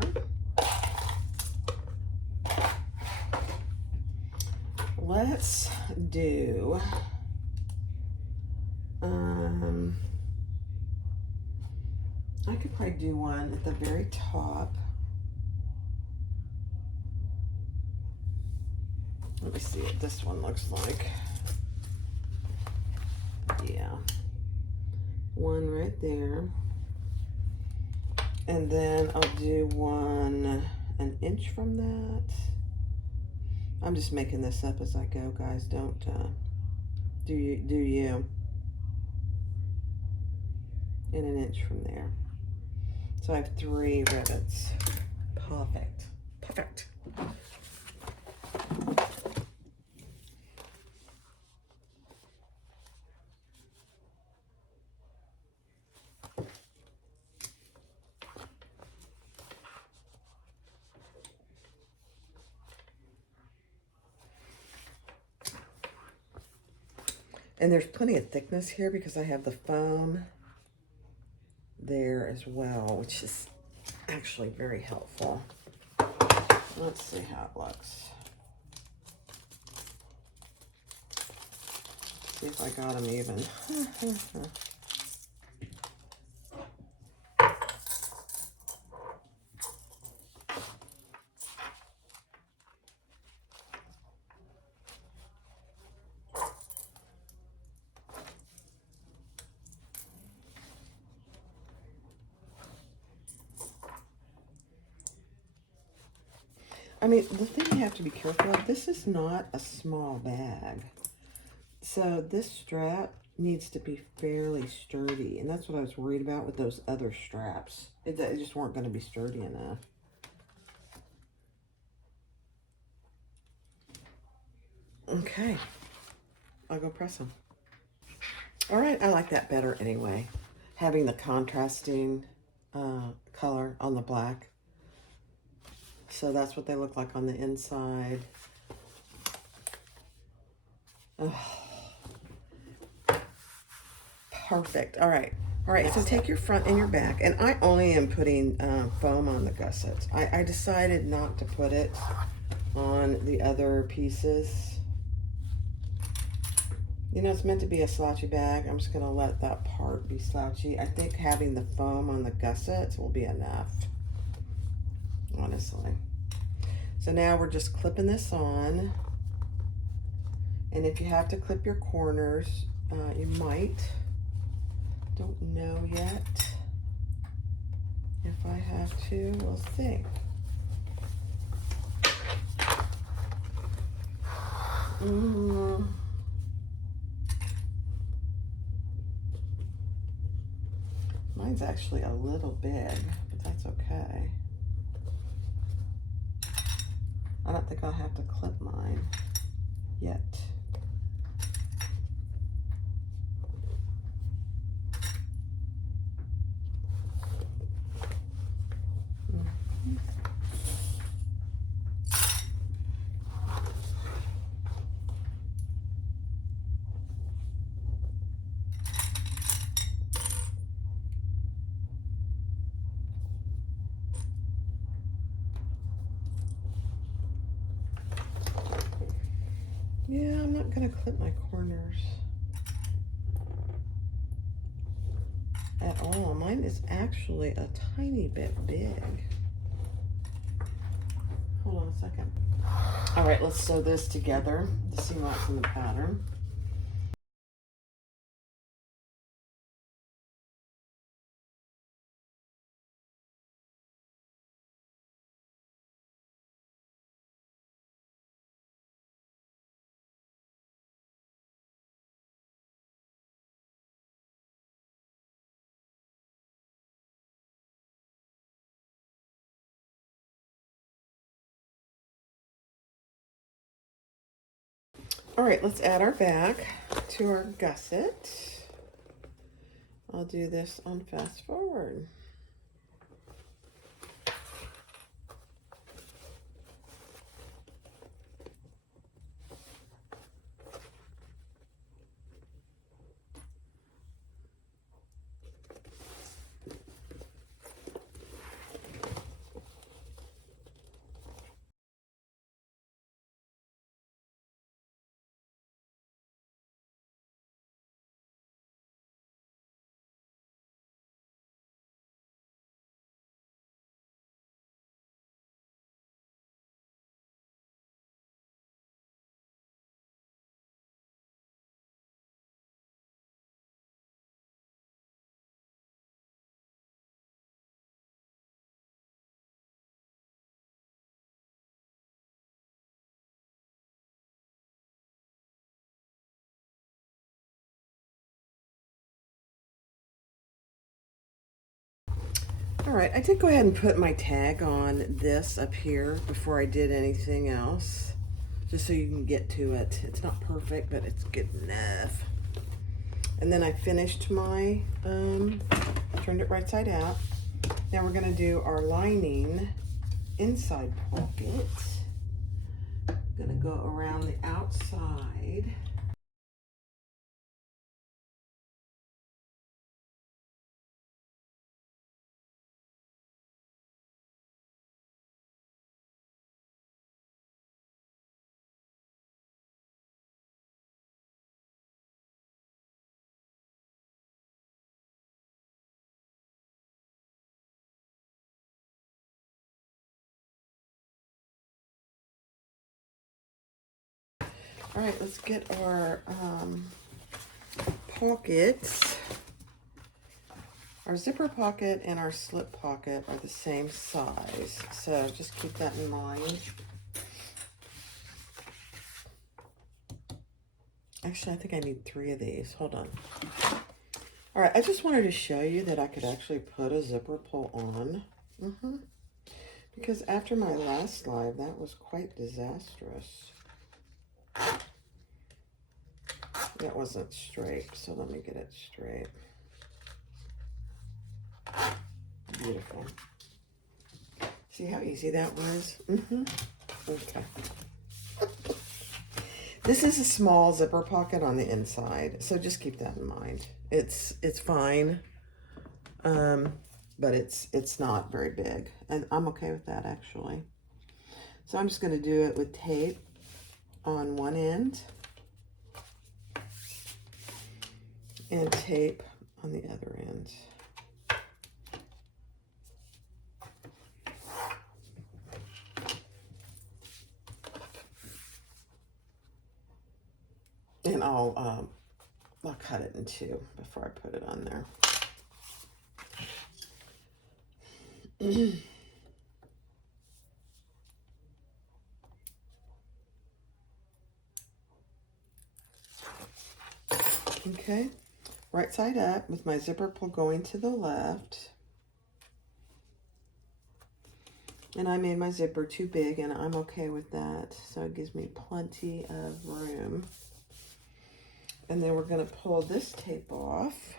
Let's do I could probably do one at the very top. Let me see what this one looks like. Yeah, one right there. And then I'll do one an inch from that. I'm just making this up as I go, guys. Don't do you. And an inch from there. So I have 3 rivets. Perfect. Perfect. And there's plenty of thickness here because I have the foam there as well, which is actually very helpful. Let's see how it looks. See if I got them even. I mean, the thing you have to be careful of, this is not a small bag. So this strap needs to be fairly sturdy. And that's what I was worried about with those other straps. They just weren't going to be sturdy enough. Okay. I'll go press them. All right, I like that better anyway. Having the contrasting color on the black. So that's what they look like on the inside. Oh, perfect. All right. All right, so take your front and your back. And I only am putting foam on the gussets. I decided not to put it on the other pieces. You know, it's meant to be a slouchy bag. I'm just going to let that part be slouchy. I think having the foam on the gussets will be enough, honestly. So now we're just clipping this on. And if you have to clip your corners, you might. Don't know yet. If I have to, we'll see. Mine's actually a little big, but that's okay. I don't think I'll have to clip mine yet. Yeah, I'm not gonna clip my corners at all. Mine is actually a tiny bit big. Hold on a second. All right, let's sew this together to see what's in the pattern. All right, let's add our back to our gusset. I'll do this on fast forward. All right, I did go ahead and put my tag on this up here before I did anything else, just so you can get to it. It's not perfect, but it's good enough. And then I finished my, turned it right side out. Now we're gonna do our lining inside pocket. I'm gonna go around the outside. All right, let's get our pockets. Our zipper pocket and our slip pocket are the same size, so just keep that in mind. Actually, I think I need 3 of these. Hold on. All right, I just wanted to show you that I could actually put a zipper pull on. Because after my last live, that was quite disastrous. That wasn't straight, so let me get it straight. Beautiful. See how easy that was? Okay. This is a small zipper pocket on the inside, so just keep that in mind. It's fine, but it's not very big, and I'm okay with that actually. So I'm just going to do it with tape on one end and tape on the other end. And I'll cut it in 2 before I put it on there. Okay, right side up with my zipper pull going to the left. And I made my zipper too big, and I'm okay with that. So it gives me plenty of room. And then we're going to pull this tape off.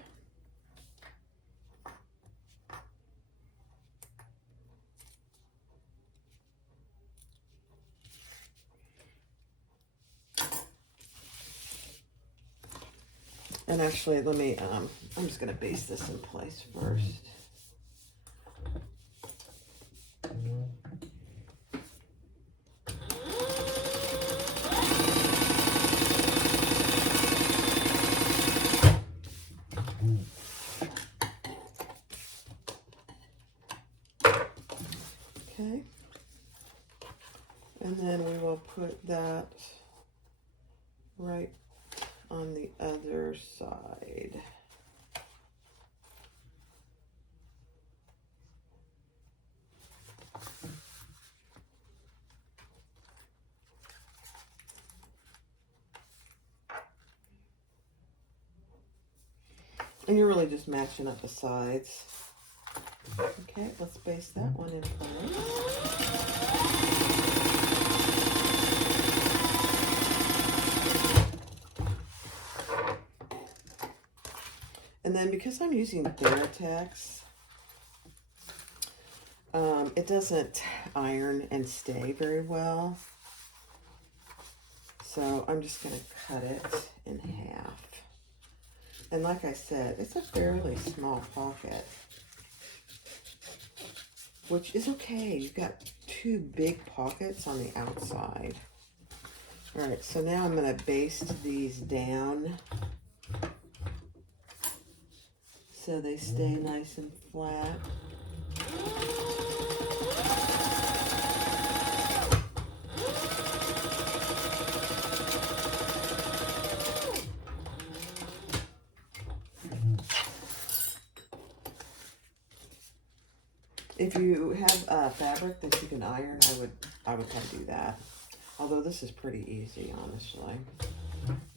And actually, let me, I'm just going to base this in place first. then we will put that right on the other side. And you're really just matching up the sides. Okay, let's base that one in place. And then because I'm using Theratex, it doesn't iron and stay very well. So I'm just going to cut it in half. And like I said, it's a fairly small pocket, which is okay. You've got two big pockets on the outside. All right, so now I'm going to baste these down so they stay nice and flat. If you have fabric that you can iron, I would kind of do that. Although this is pretty easy, honestly,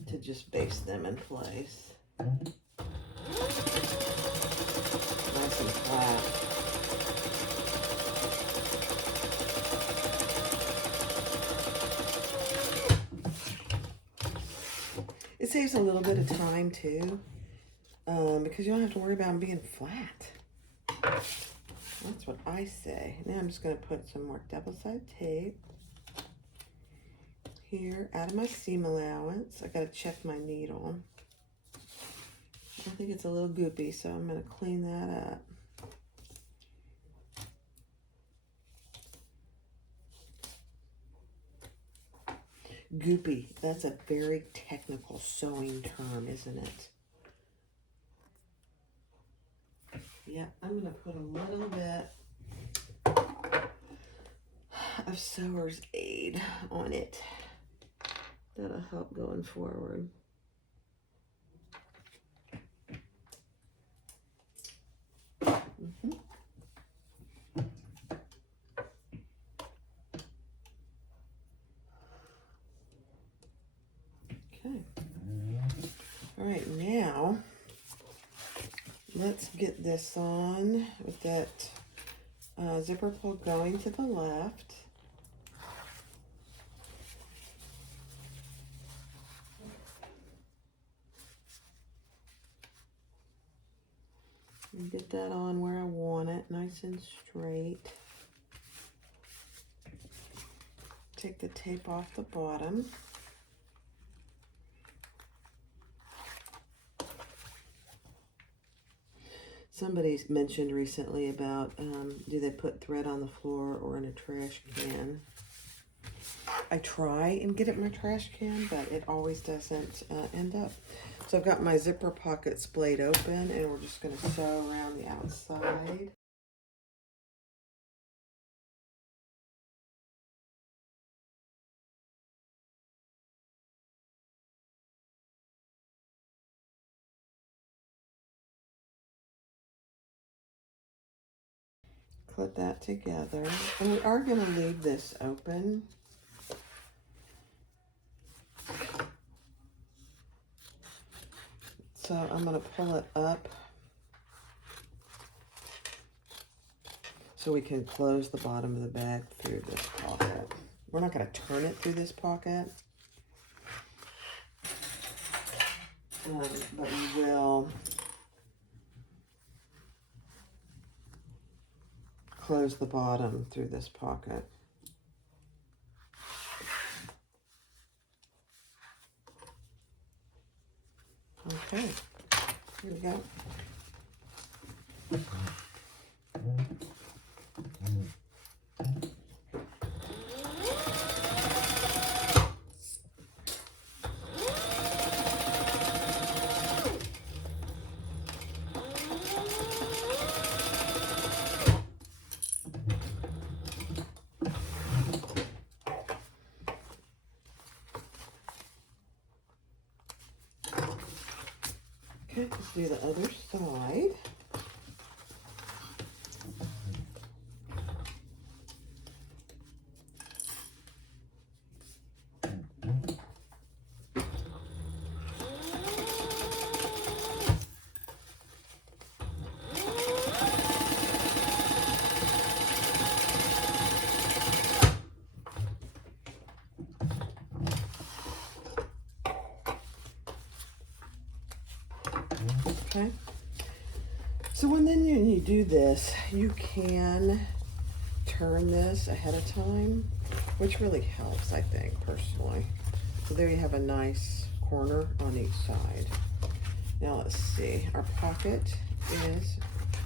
to just baste them in place. Nice and flat. It saves a little bit of time too, because you don't have to worry about them being flat. That's what I say. Now I'm just going to put some more double-sided tape here out of my seam allowance. I got to check my needle. I think it's a little goopy, so I'm going to clean that up. Goopy, that's a very technical sewing term, isn't it? Yeah, I'm going to put a little bit of Sewer's Aid on it. That'll help going forward. Okay. All right, now let's get this on with that zipper pull going to the left. And get that on where I want it, nice and straight. Take the tape off the bottom. Somebody's mentioned recently about do they put thread on the floor or in a trash can? I try and get it in my trash can, but it always doesn't end up. So I've got my zipper pocket splayed open, and we're just going to sew around the outside. Put that together, and we are going to leave this open. So I'm going to pull it up so we can close the bottom of the bag through this pocket. We're not going to turn it through this pocket, but we will close the bottom through this pocket. Okay, here we go. Okay, let's do the other side. Okay. So when you do this, you can turn this ahead of time, which really helps, I think, personally. So there you have a nice corner on each side. Now let's see, our pocket is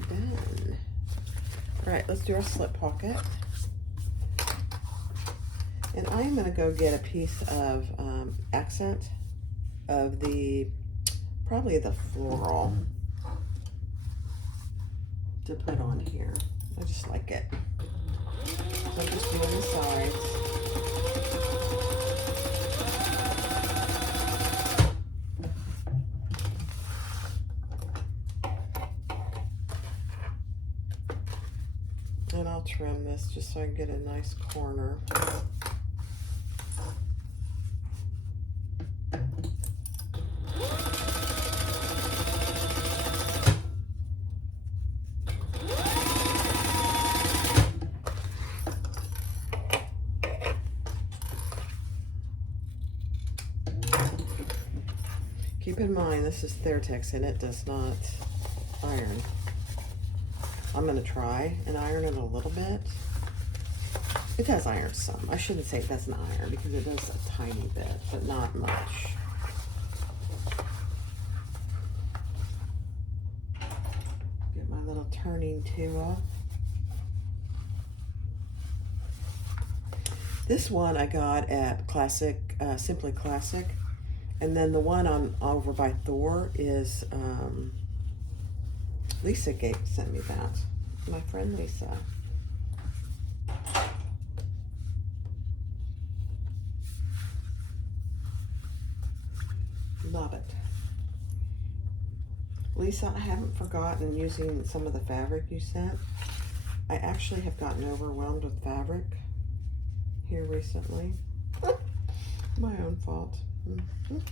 done. All right, let's do our slip pocket. And I'm gonna go get a piece of accent of probably the floral to put on here. I just like it. So I'm just doing the sides. And I'll trim this just so I can get a nice corner. Keep in mind, this is Thertex and it does not iron. I'm gonna try and iron it a little bit. It does iron some. I shouldn't say it doesn't iron because it does a tiny bit, but not much. Get my little turning tool. This one I got at Classic, Simply Classic. And then the one on over by Thor is, Lisa sent me that. My friend Lisa. Love it. Lisa, I haven't forgotten using some of the fabric you sent. I actually have gotten overwhelmed with fabric here recently. My own fault. All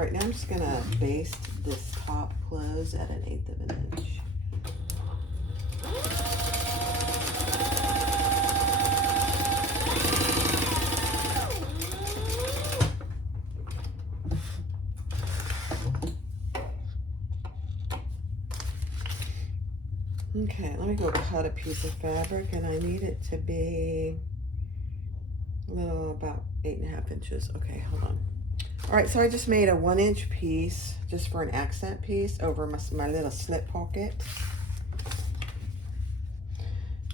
right, now I'm just gonna baste this top close at 1/8 of an inch. Okay, let me go cut a piece of fabric, and I need it to be about 8.5 inches. Okay, hold on. All right, so I just made a 1-inch piece just for an accent piece over my little slip pocket.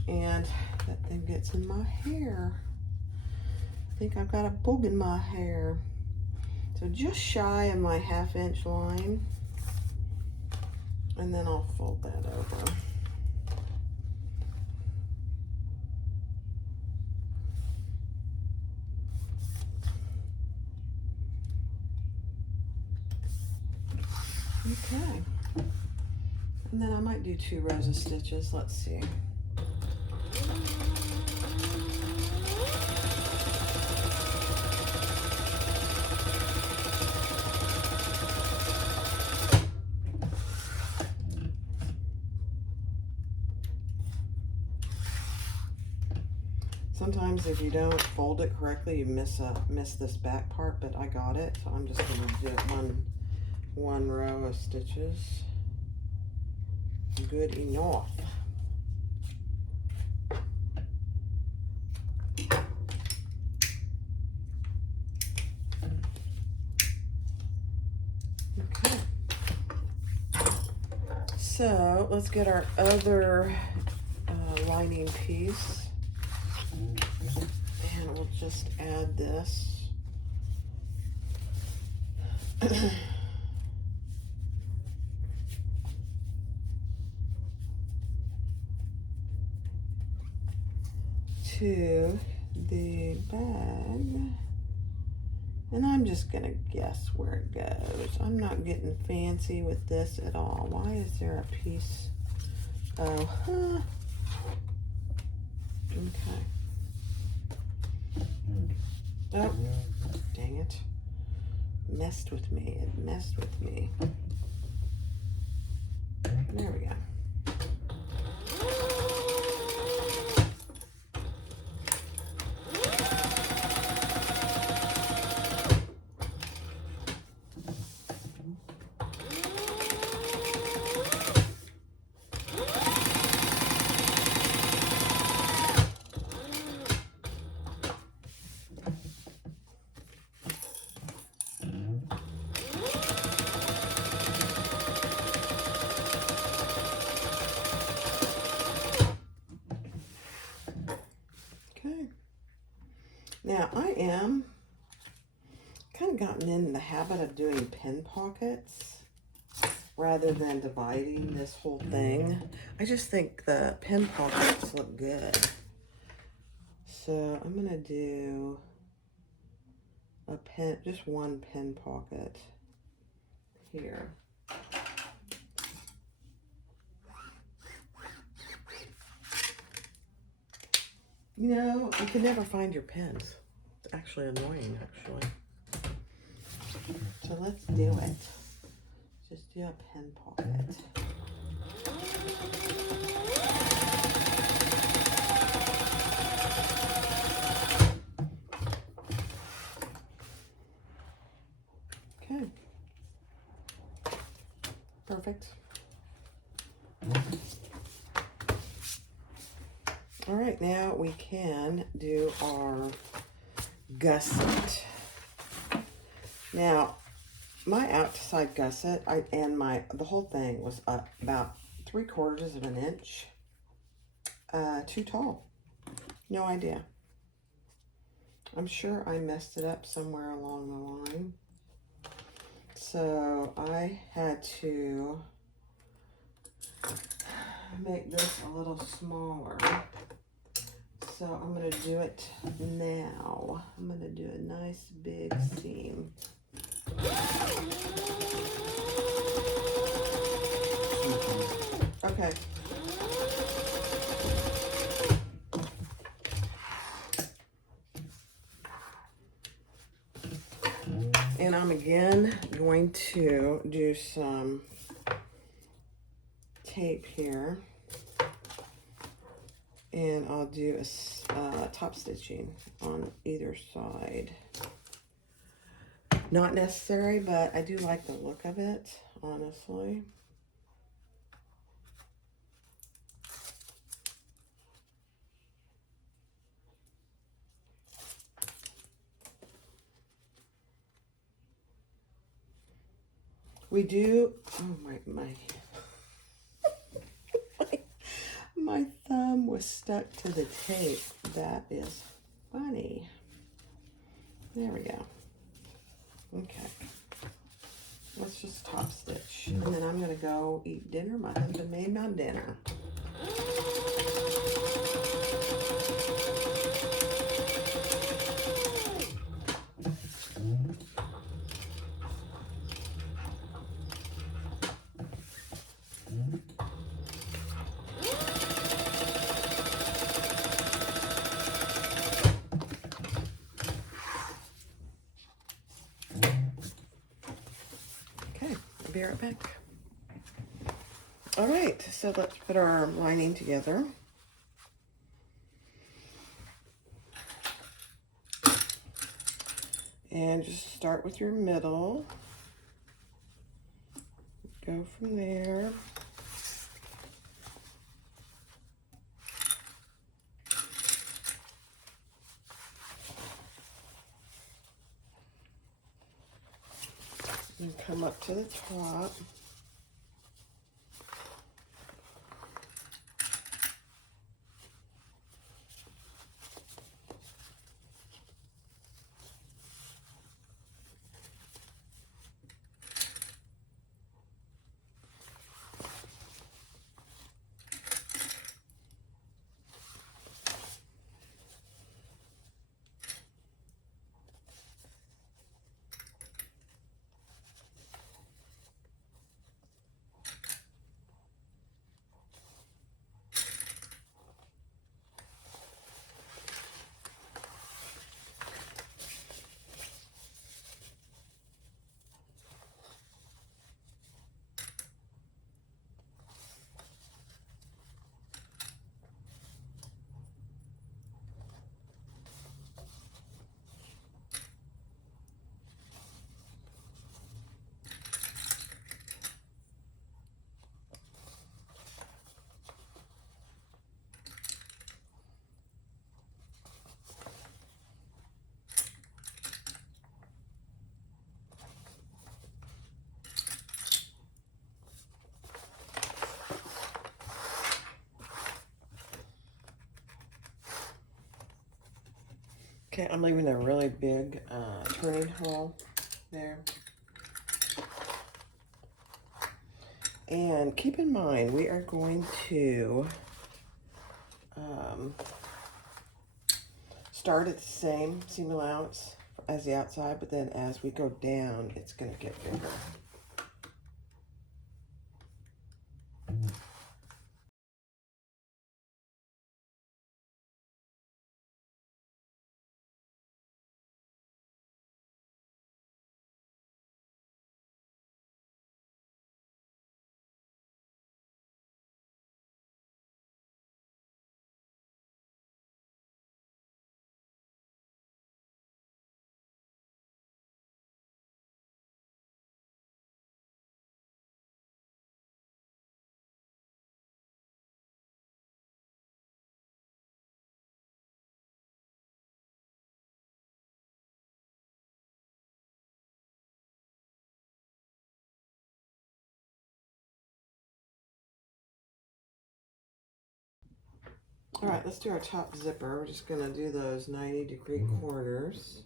And that thing gets in my hair. I think I've got a bug in my hair. So just shy of my 1/2 inch line. And then I'll fold that over. Okay, and then I might do 2 rows of stitches. Let's see. Sometimes if you don't fold it correctly, you miss this back part, but I got it, so I'm just gonna do it one row of stitches. Good enough. Okay. So let's get our other lining piece. And we'll just add this. To the bag. And I'm just gonna guess where it goes. I'm not getting fancy with this at all. Why is there a piece? Oh, huh. Okay. Oh, dang it. Messed with me. It messed with me. There we go. Okay. Now I am kind of gotten in the habit of doing pin pockets rather than dividing this whole thing. I just think the pin pockets look good. So I'm gonna do a pin, just one pin pocket here. You know, you can never find your pins. It's actually annoying, actually. So let's do it. Just do a pin pocket. Okay. Perfect. All right, now we can do our gusset. Now, my outside gusset, the whole thing was about 3/4 of an inch too tall. No idea. I'm sure I messed it up somewhere along the line. So I had to make this a little smaller. So I'm going to do it now. I'm going to do a nice big seam. Okay. And I'm again going to do some tape here. And I'll do a top stitching on either side. Not necessary, but I do like the look of it, honestly. We do, oh my my thumb was stuck to the tape. That is funny. There we go. Okay. Let's just top stitch. And then I'm going to go eat dinner. My husband made my dinner. I'll be right back. All right, so let's put our lining together. And just start with your middle. Go from there. And come up to the top. Okay, I'm leaving a really big turning hole there. And keep in mind, we are going to start at the same seam allowance as the outside, but then as we go down, it's going to get bigger. All right, let's do our top zipper. We're just gonna do those 90-degree corners.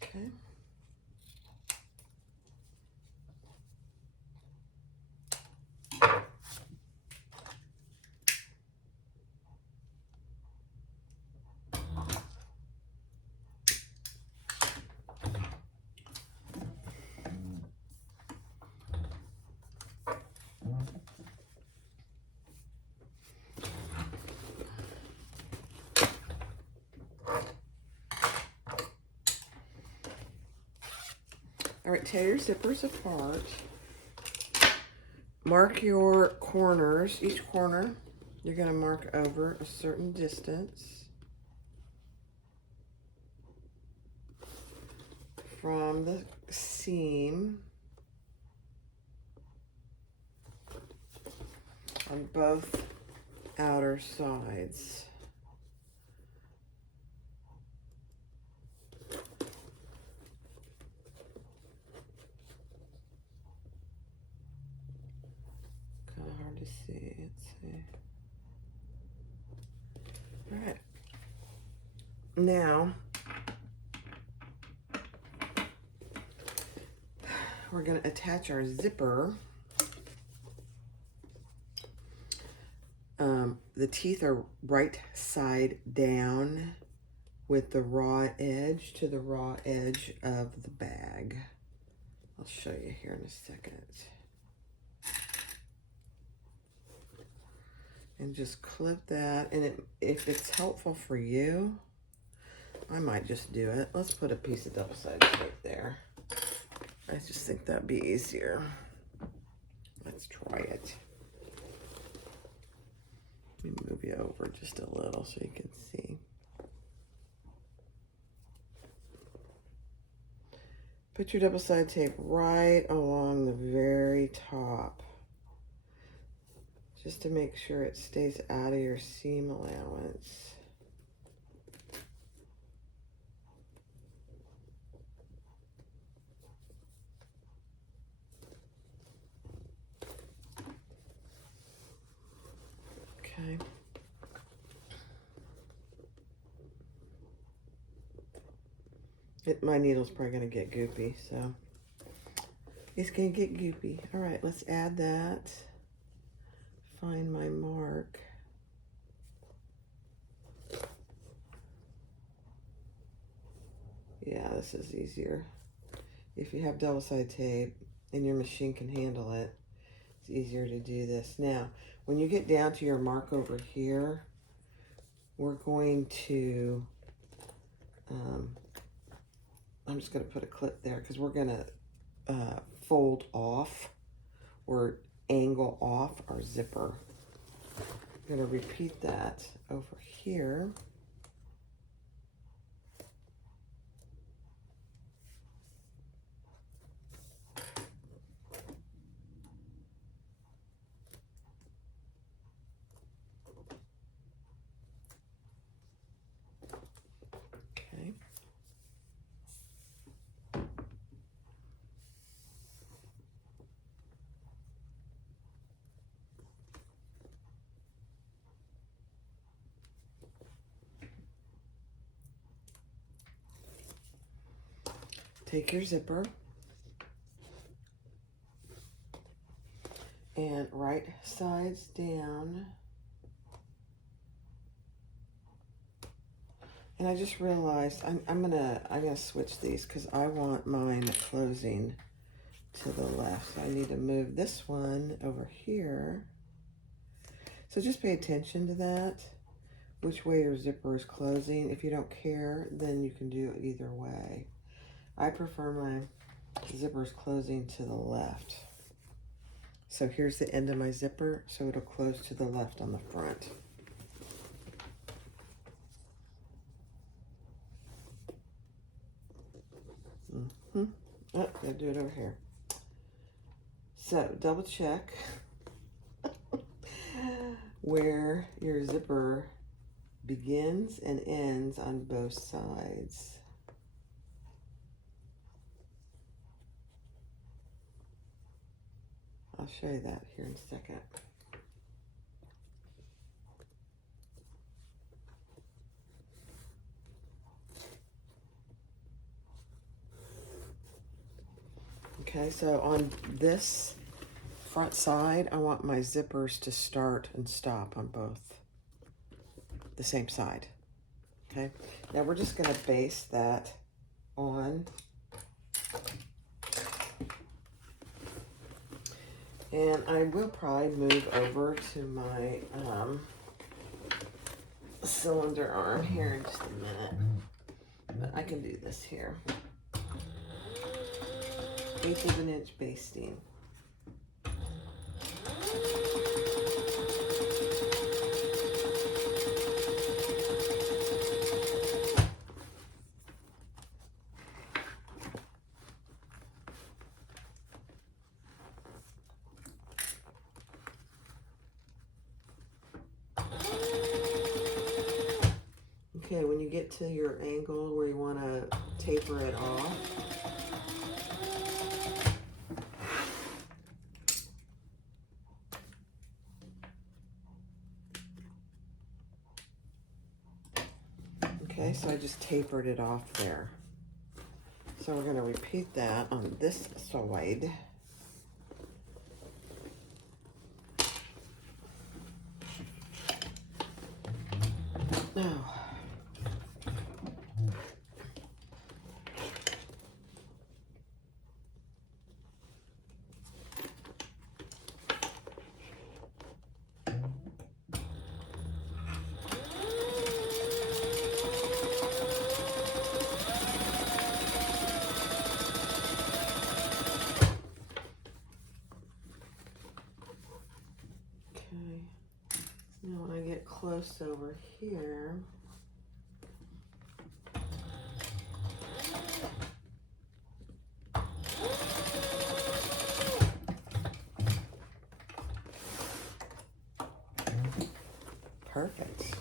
Okay. All right, tear your zippers apart. Mark your corners. Each corner, you're going to mark over a certain distance from the seam on both outer sides. Kind of hard to see. Let's see. All right. Now, we're going to attach our zipper. The teeth are right side down with the raw edge to the raw edge of the bag. I'll show you here in a second. And just clip that. And if it's helpful for you, I might just do it. Let's put a piece of double-sided tape there. I just think that'd be easier. Let's try it. Let me move you over just a little so you can see. Put your double-sided tape right along the very top, just to make sure it stays out of your seam allowance. Okay. My needle's probably going to get goopy, so It's gonna get goopy. All right, let's add that. Find my mark. Yeah, this is easier. If you have double-sided tape and your machine can handle it, it's easier to do this. Now, when you get down to your mark over here, we're going to, I'm just going to put a clip there because we're going to fold off or angle off our zipper. I'm going to repeat that over here. Okay. Take your zipper and right sides down. And I just realized I'm gonna switch these because I want mine closing to the left. So I need to move this one over here. So just pay attention to that, which way your zipper is closing. If you don't care, then you can do it either way. I prefer my zippers closing to the left. So here's the end of my zipper, so it'll close to the left on the front. Oh, gotta do it over here. So double check where your zipper begins and ends on both sides. I'll show you that here in a second. Okay, so on this front side, I want my zippers to start and stop on both the same side. Okay, now we're just going to base that on. And I will probably move over to my cylinder arm here in just a minute. But I can do this here. 1/8 of an inch basting. Okay, when you get to your angle where you want to taper it off, okay, so I just tapered it off there. So we're going to repeat that on this side. Now, now when I get close over here, perfect.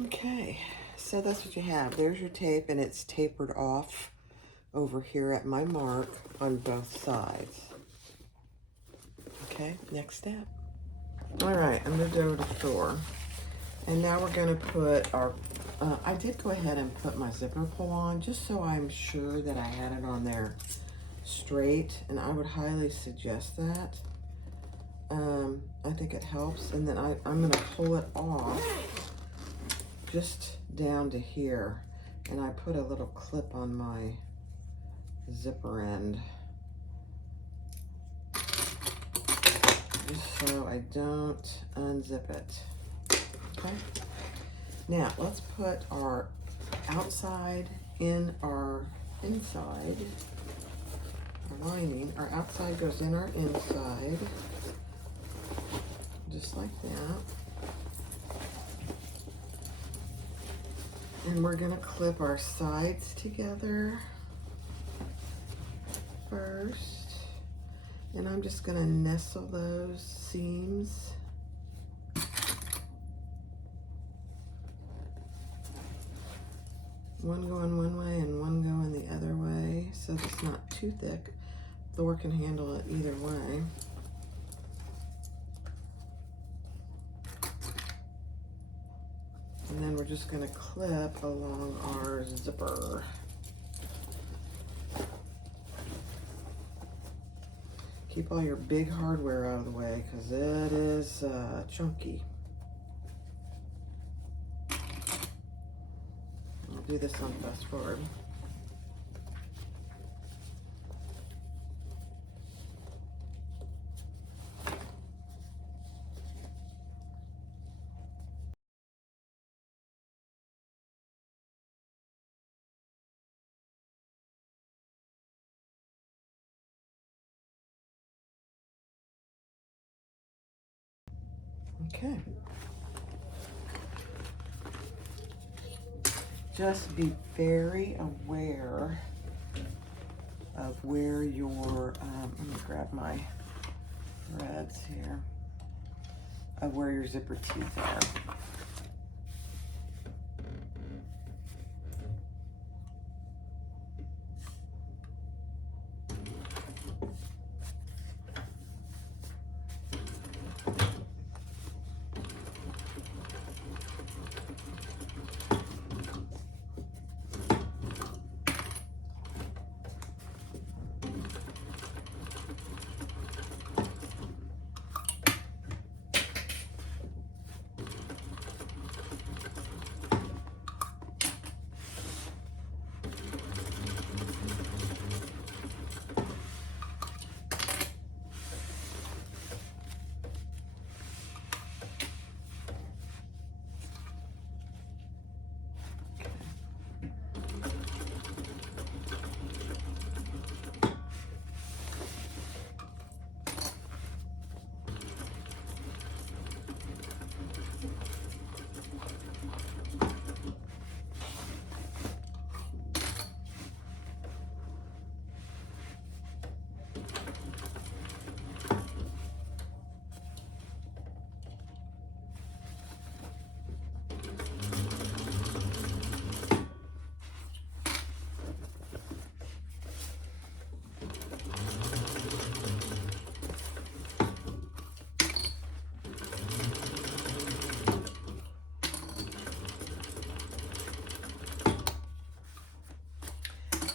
Okay, so that's what you have. There's your tape, and it's tapered off over here at my mark on both sides. Okay, next step. All right, I moved over to Thor. And now we're going to put our I did go ahead and put my zipper pull on just so I'm sure that I had it on there straight, and I would highly suggest that. I think it helps. And then I'm going to pull it off just down to here, and I put a little clip on my zipper end just so I don't unzip it. Okay, now let's put our outside in our inside. Our lining, our outside goes in our inside, just like that. And we're gonna clip our sides together first. And I'm just gonna nestle those seams. One going one way and one going the other way, so it's not too thick. Thor can handle it either way. And then we're just going to clip along our zipper. Keep all your big hardware out of the way because it is chunky. I'll do this on fast forward. Okay. Just be very aware of where your, let me grab my threads here, of where your zipper teeth are.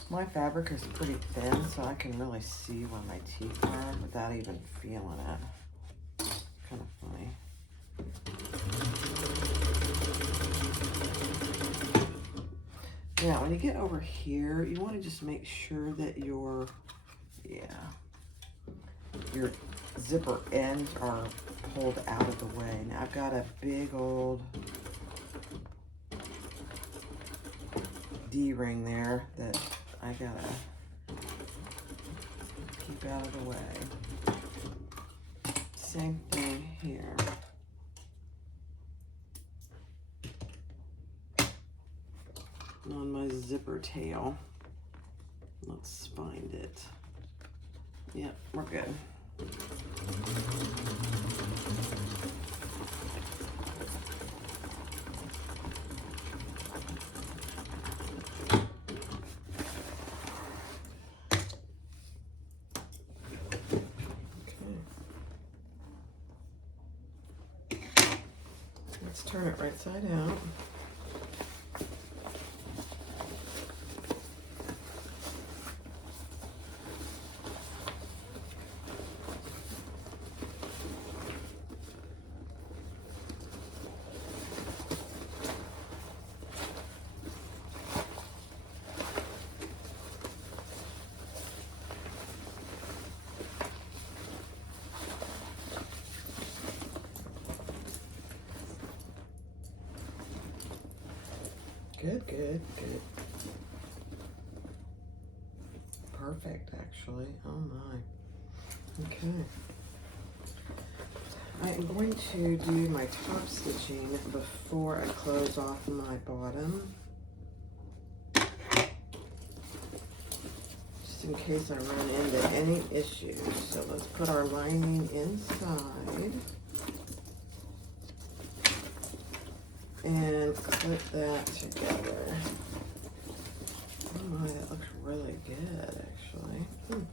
My fabric is pretty thin, so I can really see where my teeth are without even feeling it. Kind of funny. Now, when you get over here, you want to just make sure that your zipper ends are pulled out of the way. Now, I've got a big old D-ring there that I gotta keep out of the way. Same thing here. On my zipper tail. Let's find it. Yep, we're good. Turn it right side out. Good, good, good. Perfect, actually. Oh my. Okay. I am going to do my top stitching before I close off my bottom. Just in case I run into any issues. So let's put our lining inside. And clip that together. Oh my, that looks really good, actually. Okay.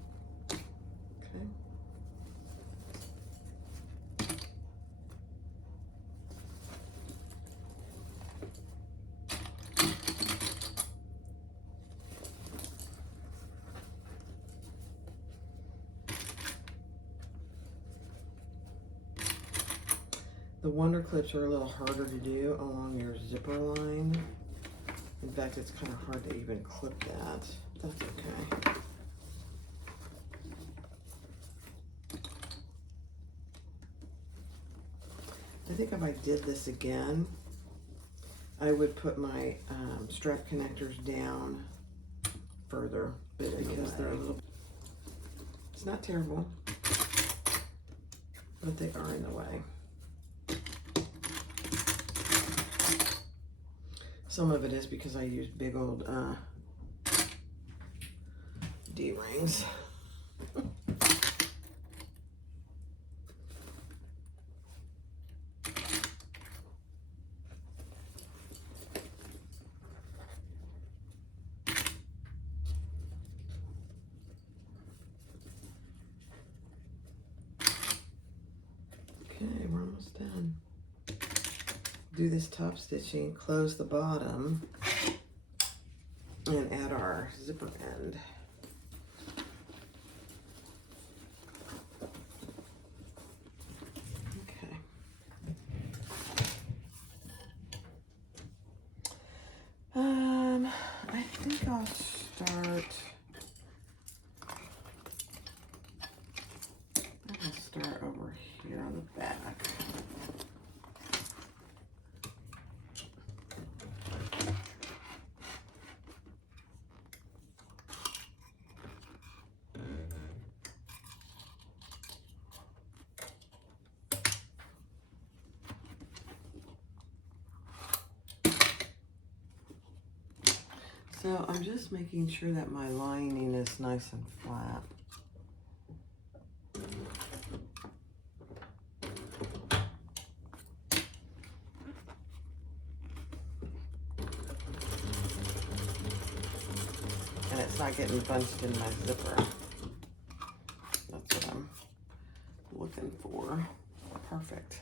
The Wonder Clips are a little harder to do along your zipper line. In fact, it's kind of hard to even clip that. That's okay. I think if I did this again, I would put my strap connectors down further, but because they're a little, it's not terrible, but they are in the way. Some of it is because I use big old D-rings. Okay, we're almost done. Do this top stitching, close the bottom, and add our zipper end. Okay. I think I'll start. I'll start over here on the back. So I'm just making sure that my lining is nice and flat. And it's not getting bunched in my zipper. That's what I'm looking for. Perfect.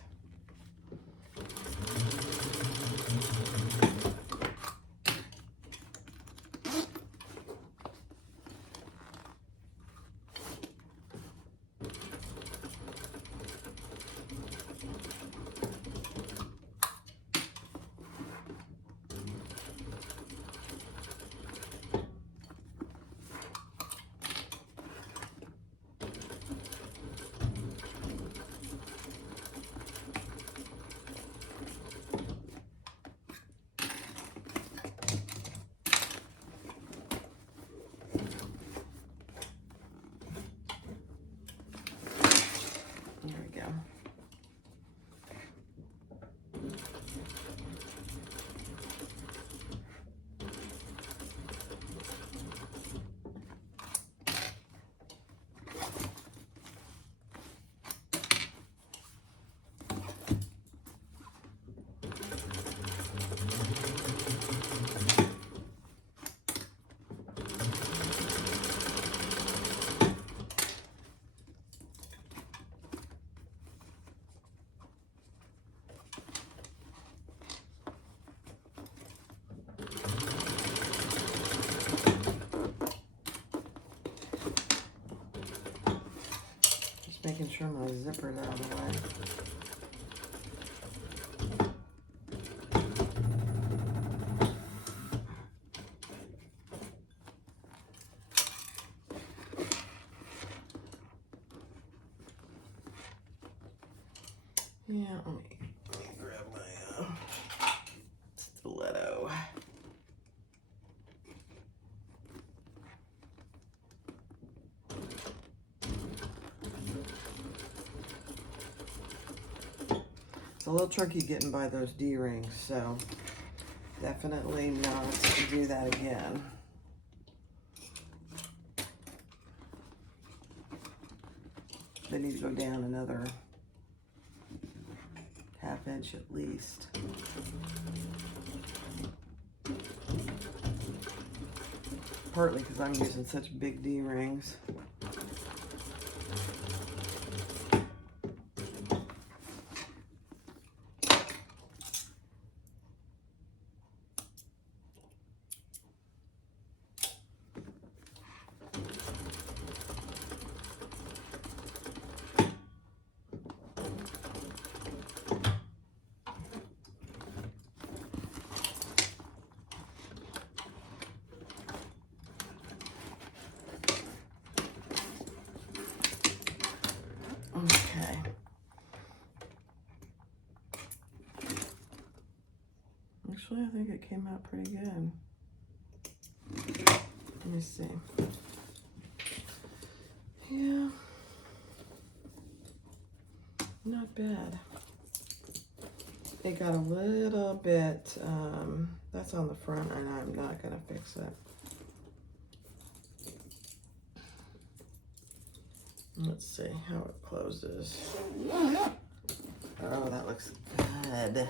There we go. Making sure my zipper's out of the way. Yeah, let me grab my stiletto. a little tricky getting by those D-rings, so definitely not to do that again. They need to go down another ½ inch at least. Partly because I'm using such big D-rings. Okay. Actually, I think it came out pretty good. Let me see. Yeah. Not bad. It got a little bit, that's on the front, and I'm not going to fix it. Let's see how it closes. Oh, that looks good.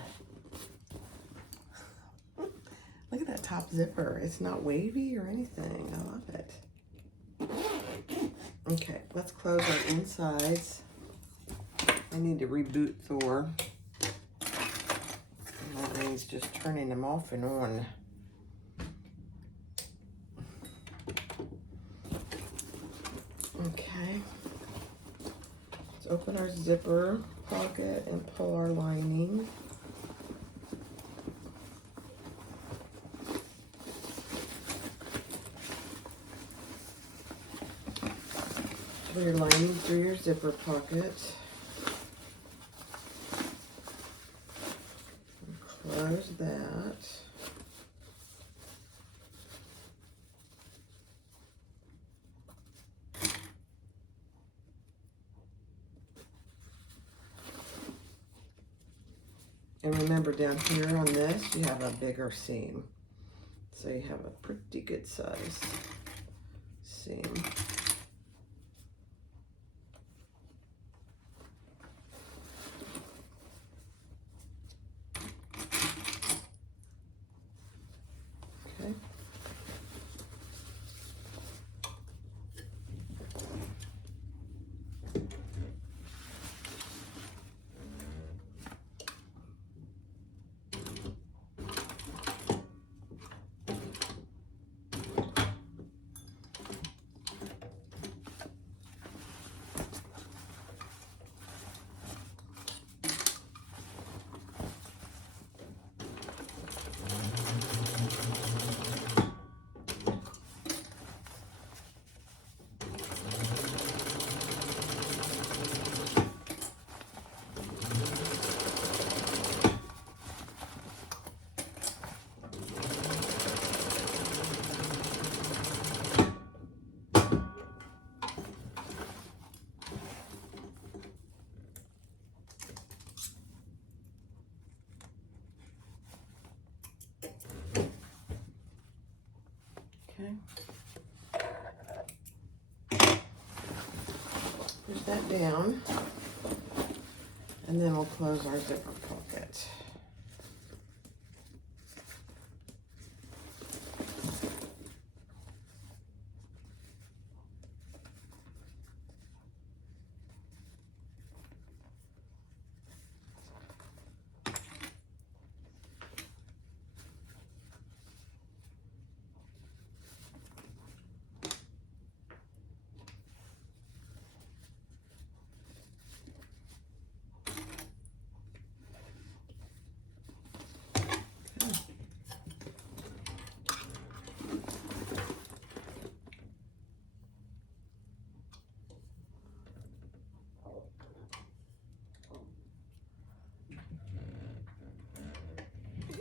Look at that top zipper. It's not wavy or anything. I love it. Okay, let's close our insides. I need to reboot Thor. That means just turning them off and on. Okay. Let's open our zipper pocket and pull our lining. Put your lining through your zipper pocket. And close that. And remember, down here on this, you have a bigger seam. So you have a pretty good size seam. Okay. Okay. Push that down, and then we'll close our zipper pocket.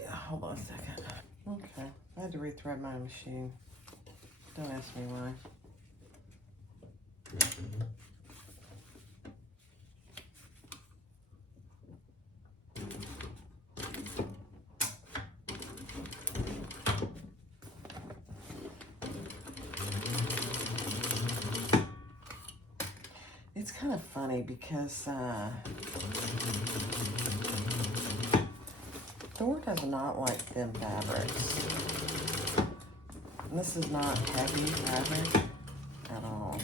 Hold on a second. Okay, I had to rethread my machine. Don't ask me why. kind of funny because Thor does not like thin fabrics. And this is not heavy fabric at all.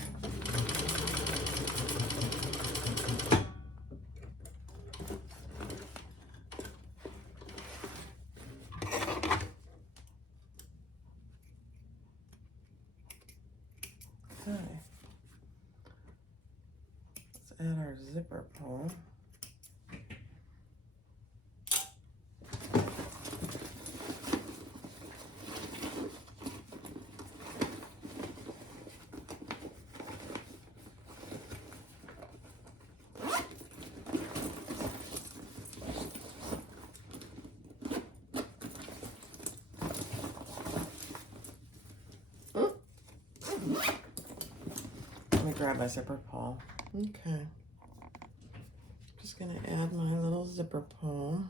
Okay. Let's add our zipper pull. Let me grab my zipper pull. Okay. Just gonna add my little zipper pull.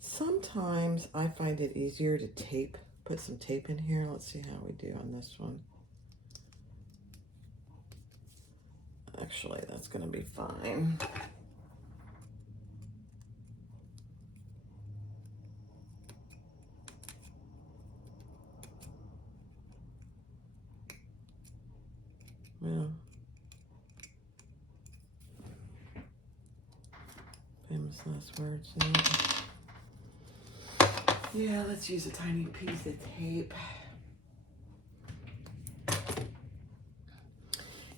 Sometimes I find it easier to tape, put some tape in here. Let's see how we do on this one. Actually, that's gonna be fine. Yeah. Famous last words. Yeah, let's use a tiny piece of tape.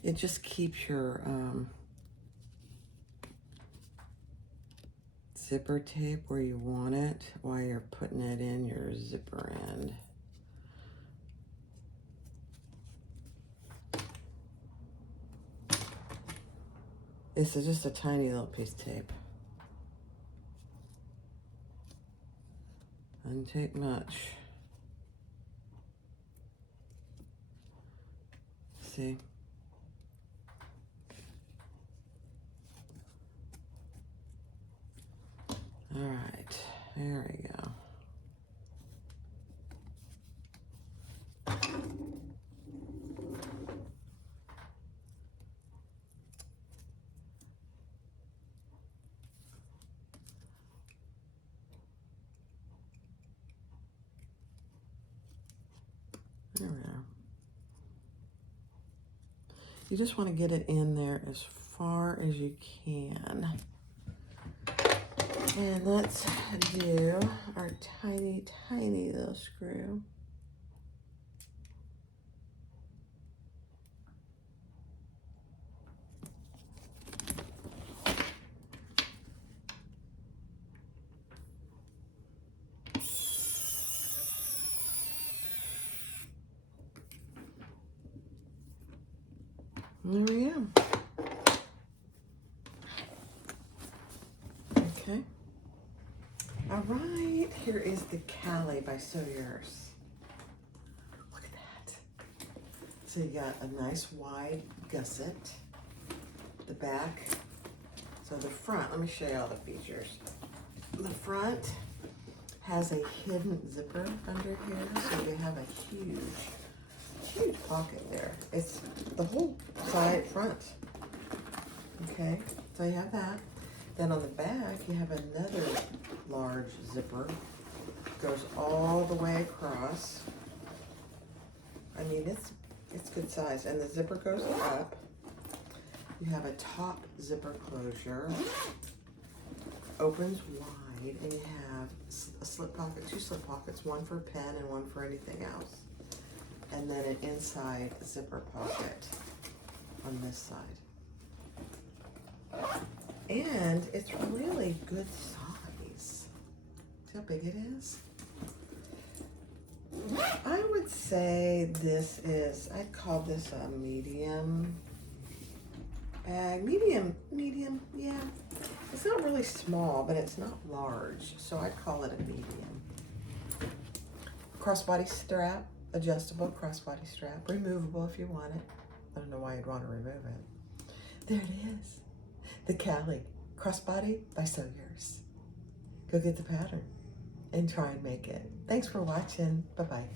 It just keeps your zipper tape where you want it while you're putting it in your zipper end. This is just a tiny little piece of tape. Doesn't take much. See? All right, there we go. There we are. You just want to get it in there as far as you can. And let's do our tiny, tiny little screw. There we go. Okay. All right, here is the Callie by Sew Yours. Look at that. So you got a nice wide gusset. The back. So the front, let me show you all the features. The front has a hidden zipper under here, so you have a huge pocket there. It's the whole side front. Okay, so you have that. Then on the back, you have another large zipper. Goes all the way across. I mean, it's good size. And the zipper goes up. You have a top zipper closure. Opens wide, and you have a slip pocket, two slip pockets, one for a pen and one for anything else. And then an inside zipper pocket on this side. And it's really good size. See how big it is? I would say this is, I'd call this a medium bag. Medium, yeah. It's not really small, but it's not large, so I'd call it a medium. Crossbody strap, adjustable crossbody strap, removable if you want it. I don't know why you'd want to remove it. There it is. The Callie Crossbody by Sew Yours. Go get the pattern and try and make it. Thanks for watching. Bye-bye.